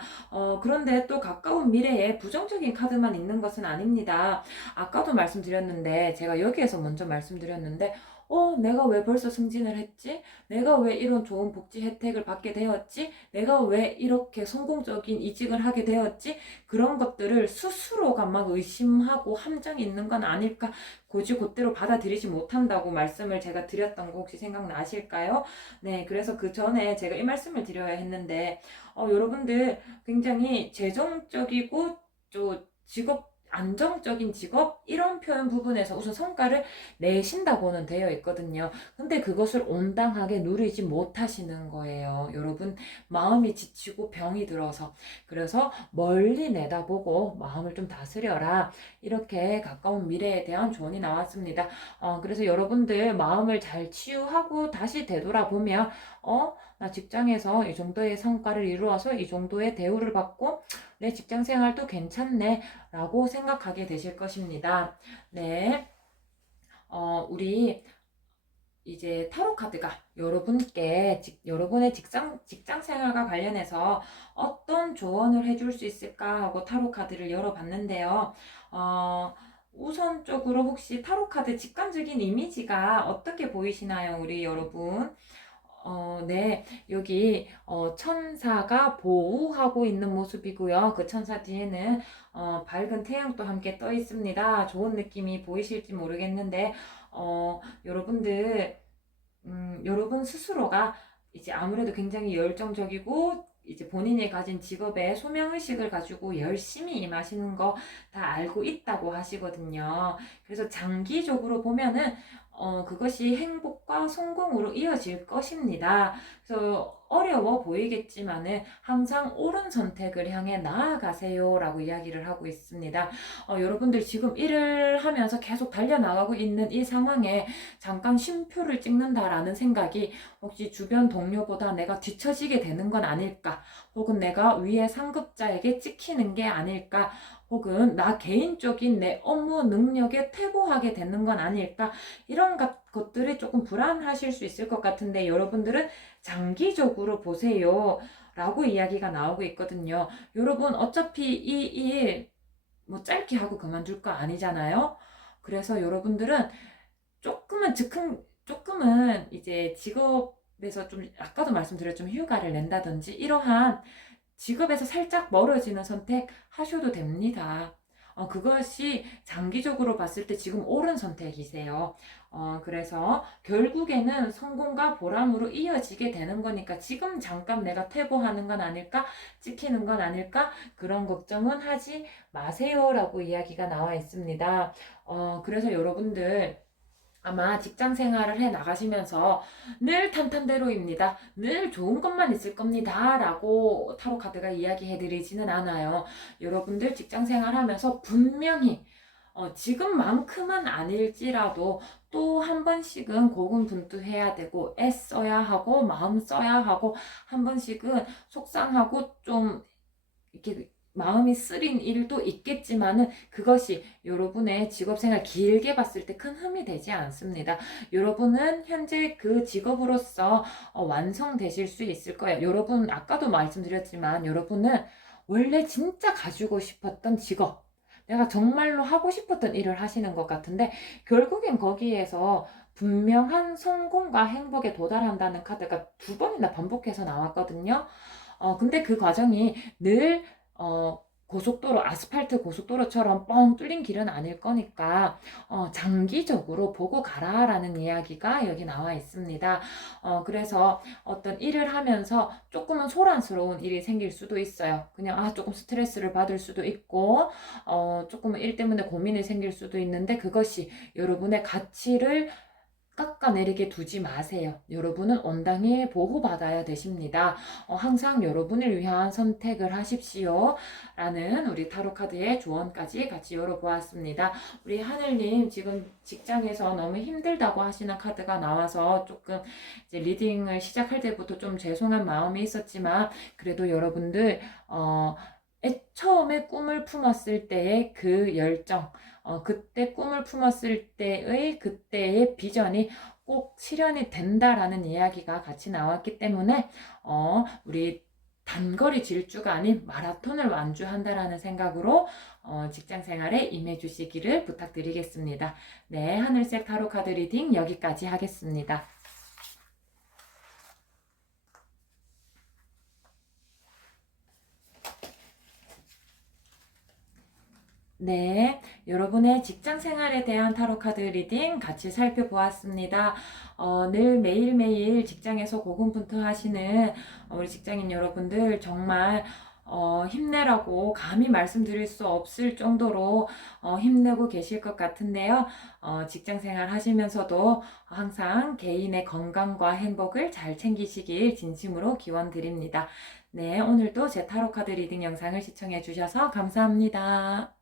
그런데 또 가까운 미래에 부정적인 카드만 있는 것은 아닙니다. 아까도 말씀드렸는데, 제가 여기에서 먼저 말씀드렸는데, 내가 왜 벌써 승진을 했지? 내가 왜 이런 좋은 복지 혜택을 받게 되었지? 내가 왜 이렇게 성공적인 이직을 하게 되었지? 그런 것들을 스스로가 막 의심하고 함정이 있는 건 아닐까? 곧대로 받아들이지 못한다고 말씀을 제가 드렸던 거 혹시 생각나실까요? 네, 그래서 그 전에 제가 이 말씀을 드려야 했는데, 여러분들 굉장히 재정적이고 안정적인 직업 이런 표현 부분에서 우선 성과를 내신다고는 되어 있거든요. 근데 그것을 온당하게 누리지 못하시는 거예요. 여러분 마음이 지치고 병이 들어서. 그래서 멀리 내다보고 마음을 좀 다스려라. 이렇게 가까운 미래에 대한 조언이 나왔습니다. 그래서 여러분들 마음을 잘 치유하고 다시 되돌아보면 나 직장에서 이 정도의 성과를 이루어서 이 정도의 대우를 받고 내 직장 생활도 괜찮네 라고 생각하게 되실 것입니다. 네. 우리 이제 타로 카드가 여러분의 직장 생활과 관련해서 어떤 조언을 해줄 수 있을까 하고 타로 카드를 열어봤는데요. 우선적으로 혹시 타로 카드 직관적인 이미지가 어떻게 보이시나요, 우리 여러분? 네. 여기 천사가 보호하고 있는 모습이고요. 그 천사 뒤에는 밝은 태양도 함께 떠 있습니다. 좋은 느낌이 보이실지 모르겠는데 여러분 스스로가 이제 아무래도 굉장히 열정적이고 이제 본인이 가진 직업에 소명의식을 가지고 열심히 임하시는 거 다 알고 있다고 하시거든요. 그래서 장기적으로 보면은 그것이 행복과 성공으로 이어질 것입니다. 그래서 어려워 보이겠지만은 항상 옳은 선택을 향해 나아가세요 라고 이야기를 하고 있습니다. 여러분들 지금 일을 하면서 계속 달려나가고 있는 이 상황에 잠깐 쉼표를 찍는다라는 생각이 혹시 주변 동료보다 내가 뒤처지게 되는 건 아닐까? 혹은 내가 위에 상급자에게 찍히는 게 아닐까? 혹은 나 개인적인 내 업무 능력에 퇴보하게 되는 건 아닐까? 이런 것들이 조금 불안하실 수 있을 것 같은데 여러분들은 장기적으로 보세요 라고 이야기가 나오고 있거든요. 여러분 어차피 이 일 뭐 짧게 하고 그만둘 거 아니잖아요. 그래서 여러분들은 조금은 이제 직업에서 좀 아까도 말씀드렸지만 휴가를 낸다든지 이러한 직업에서 살짝 멀어지는 선택 하셔도 됩니다. 그것이 장기적으로 봤을 때 지금 옳은 선택이세요. 그래서 결국에는 성공과 보람으로 이어지게 되는 거니까 지금 잠깐 내가 퇴보하는 건 아닐까? 찍히는 건 아닐까? 그런 걱정은 하지 마세요라고 이야기가 나와 있습니다. 그래서 여러분들 아마 직장 생활을 해 나가시면서 늘 탄탄대로입니다. 늘 좋은 것만 있을 겁니다. 라고 타로 카드가 이야기해 드리지는 않아요. 여러분들 직장 생활 하면서 분명히 지금만큼은 아닐지라도 또 한 번씩은 고군분투해야 되고 애써야 하고 마음 써야 하고 한 번씩은 속상하고 좀 이렇게 마음이 쓰린 일도 있겠지만은 그것이 여러분의 직업생활 길게 봤을 때 큰 흠이 되지 않습니다. 여러분은 현재 그 직업으로서 완성되실 수 있을 거예요. 여러분 아까도 말씀드렸지만 여러분은 원래 진짜 가지고 싶었던 직업, 내가 정말로 하고 싶었던 일을 하시는 것 같은데 결국엔 거기에서 분명한 성공과 행복에 도달한다는 카드가 두 번이나 반복해서 나왔거든요. 근데 그 과정이 늘, 고속도로, 아스팔트 고속도로처럼 뻥 뚫린 길은 아닐 거니까, 장기적으로 보고 가라라는 이야기가 여기 나와 있습니다. 그래서 어떤 일을 하면서 조금은 소란스러운 일이 생길 수도 있어요. 그냥, 조금 스트레스를 받을 수도 있고, 조금은 일 때문에 고민이 생길 수도 있는데, 그것이 여러분의 가치를 깎아내리게 두지 마세요. 여러분은 온당히 보호받아야 되십니다. 항상 여러분을 위한 선택을 하십시오. 라는 우리 타로카드의 조언까지 같이 열어보았습니다. 우리 하늘님 지금 직장에서 너무 힘들다고 하시는 카드가 나와서 조금 이제 리딩을 시작할 때부터 좀 죄송한 마음이 있었지만 그래도 여러분들 처음에 꿈을 품었을 때의 그 열정, 그때 꿈을 품었을 때의 그때의 비전이 꼭 실현이 된다라는 이야기가 같이 나왔기 때문에 우리 단거리 질주가 아닌 마라톤을 완주한다라는 생각으로 직장 생활에 임해 주시기를 부탁드리겠습니다. 네, 하늘색 타로 카드 리딩 여기까지 하겠습니다. 네, 여러분의 직장 생활에 대한 타로 카드 리딩 같이 살펴보았습니다. 늘 매일매일 직장에서 고군분투하시는 우리 직장인 여러분들 정말 힘내라고 감히 말씀드릴 수 없을 정도로 힘내고 계실 것 같은데요. 직장 생활 하시면서도 항상 개인의 건강과 행복을 잘 챙기시길 진심으로 기원드립니다. 네, 오늘도 제 타로 카드 리딩 영상을 시청해 주셔서 감사합니다.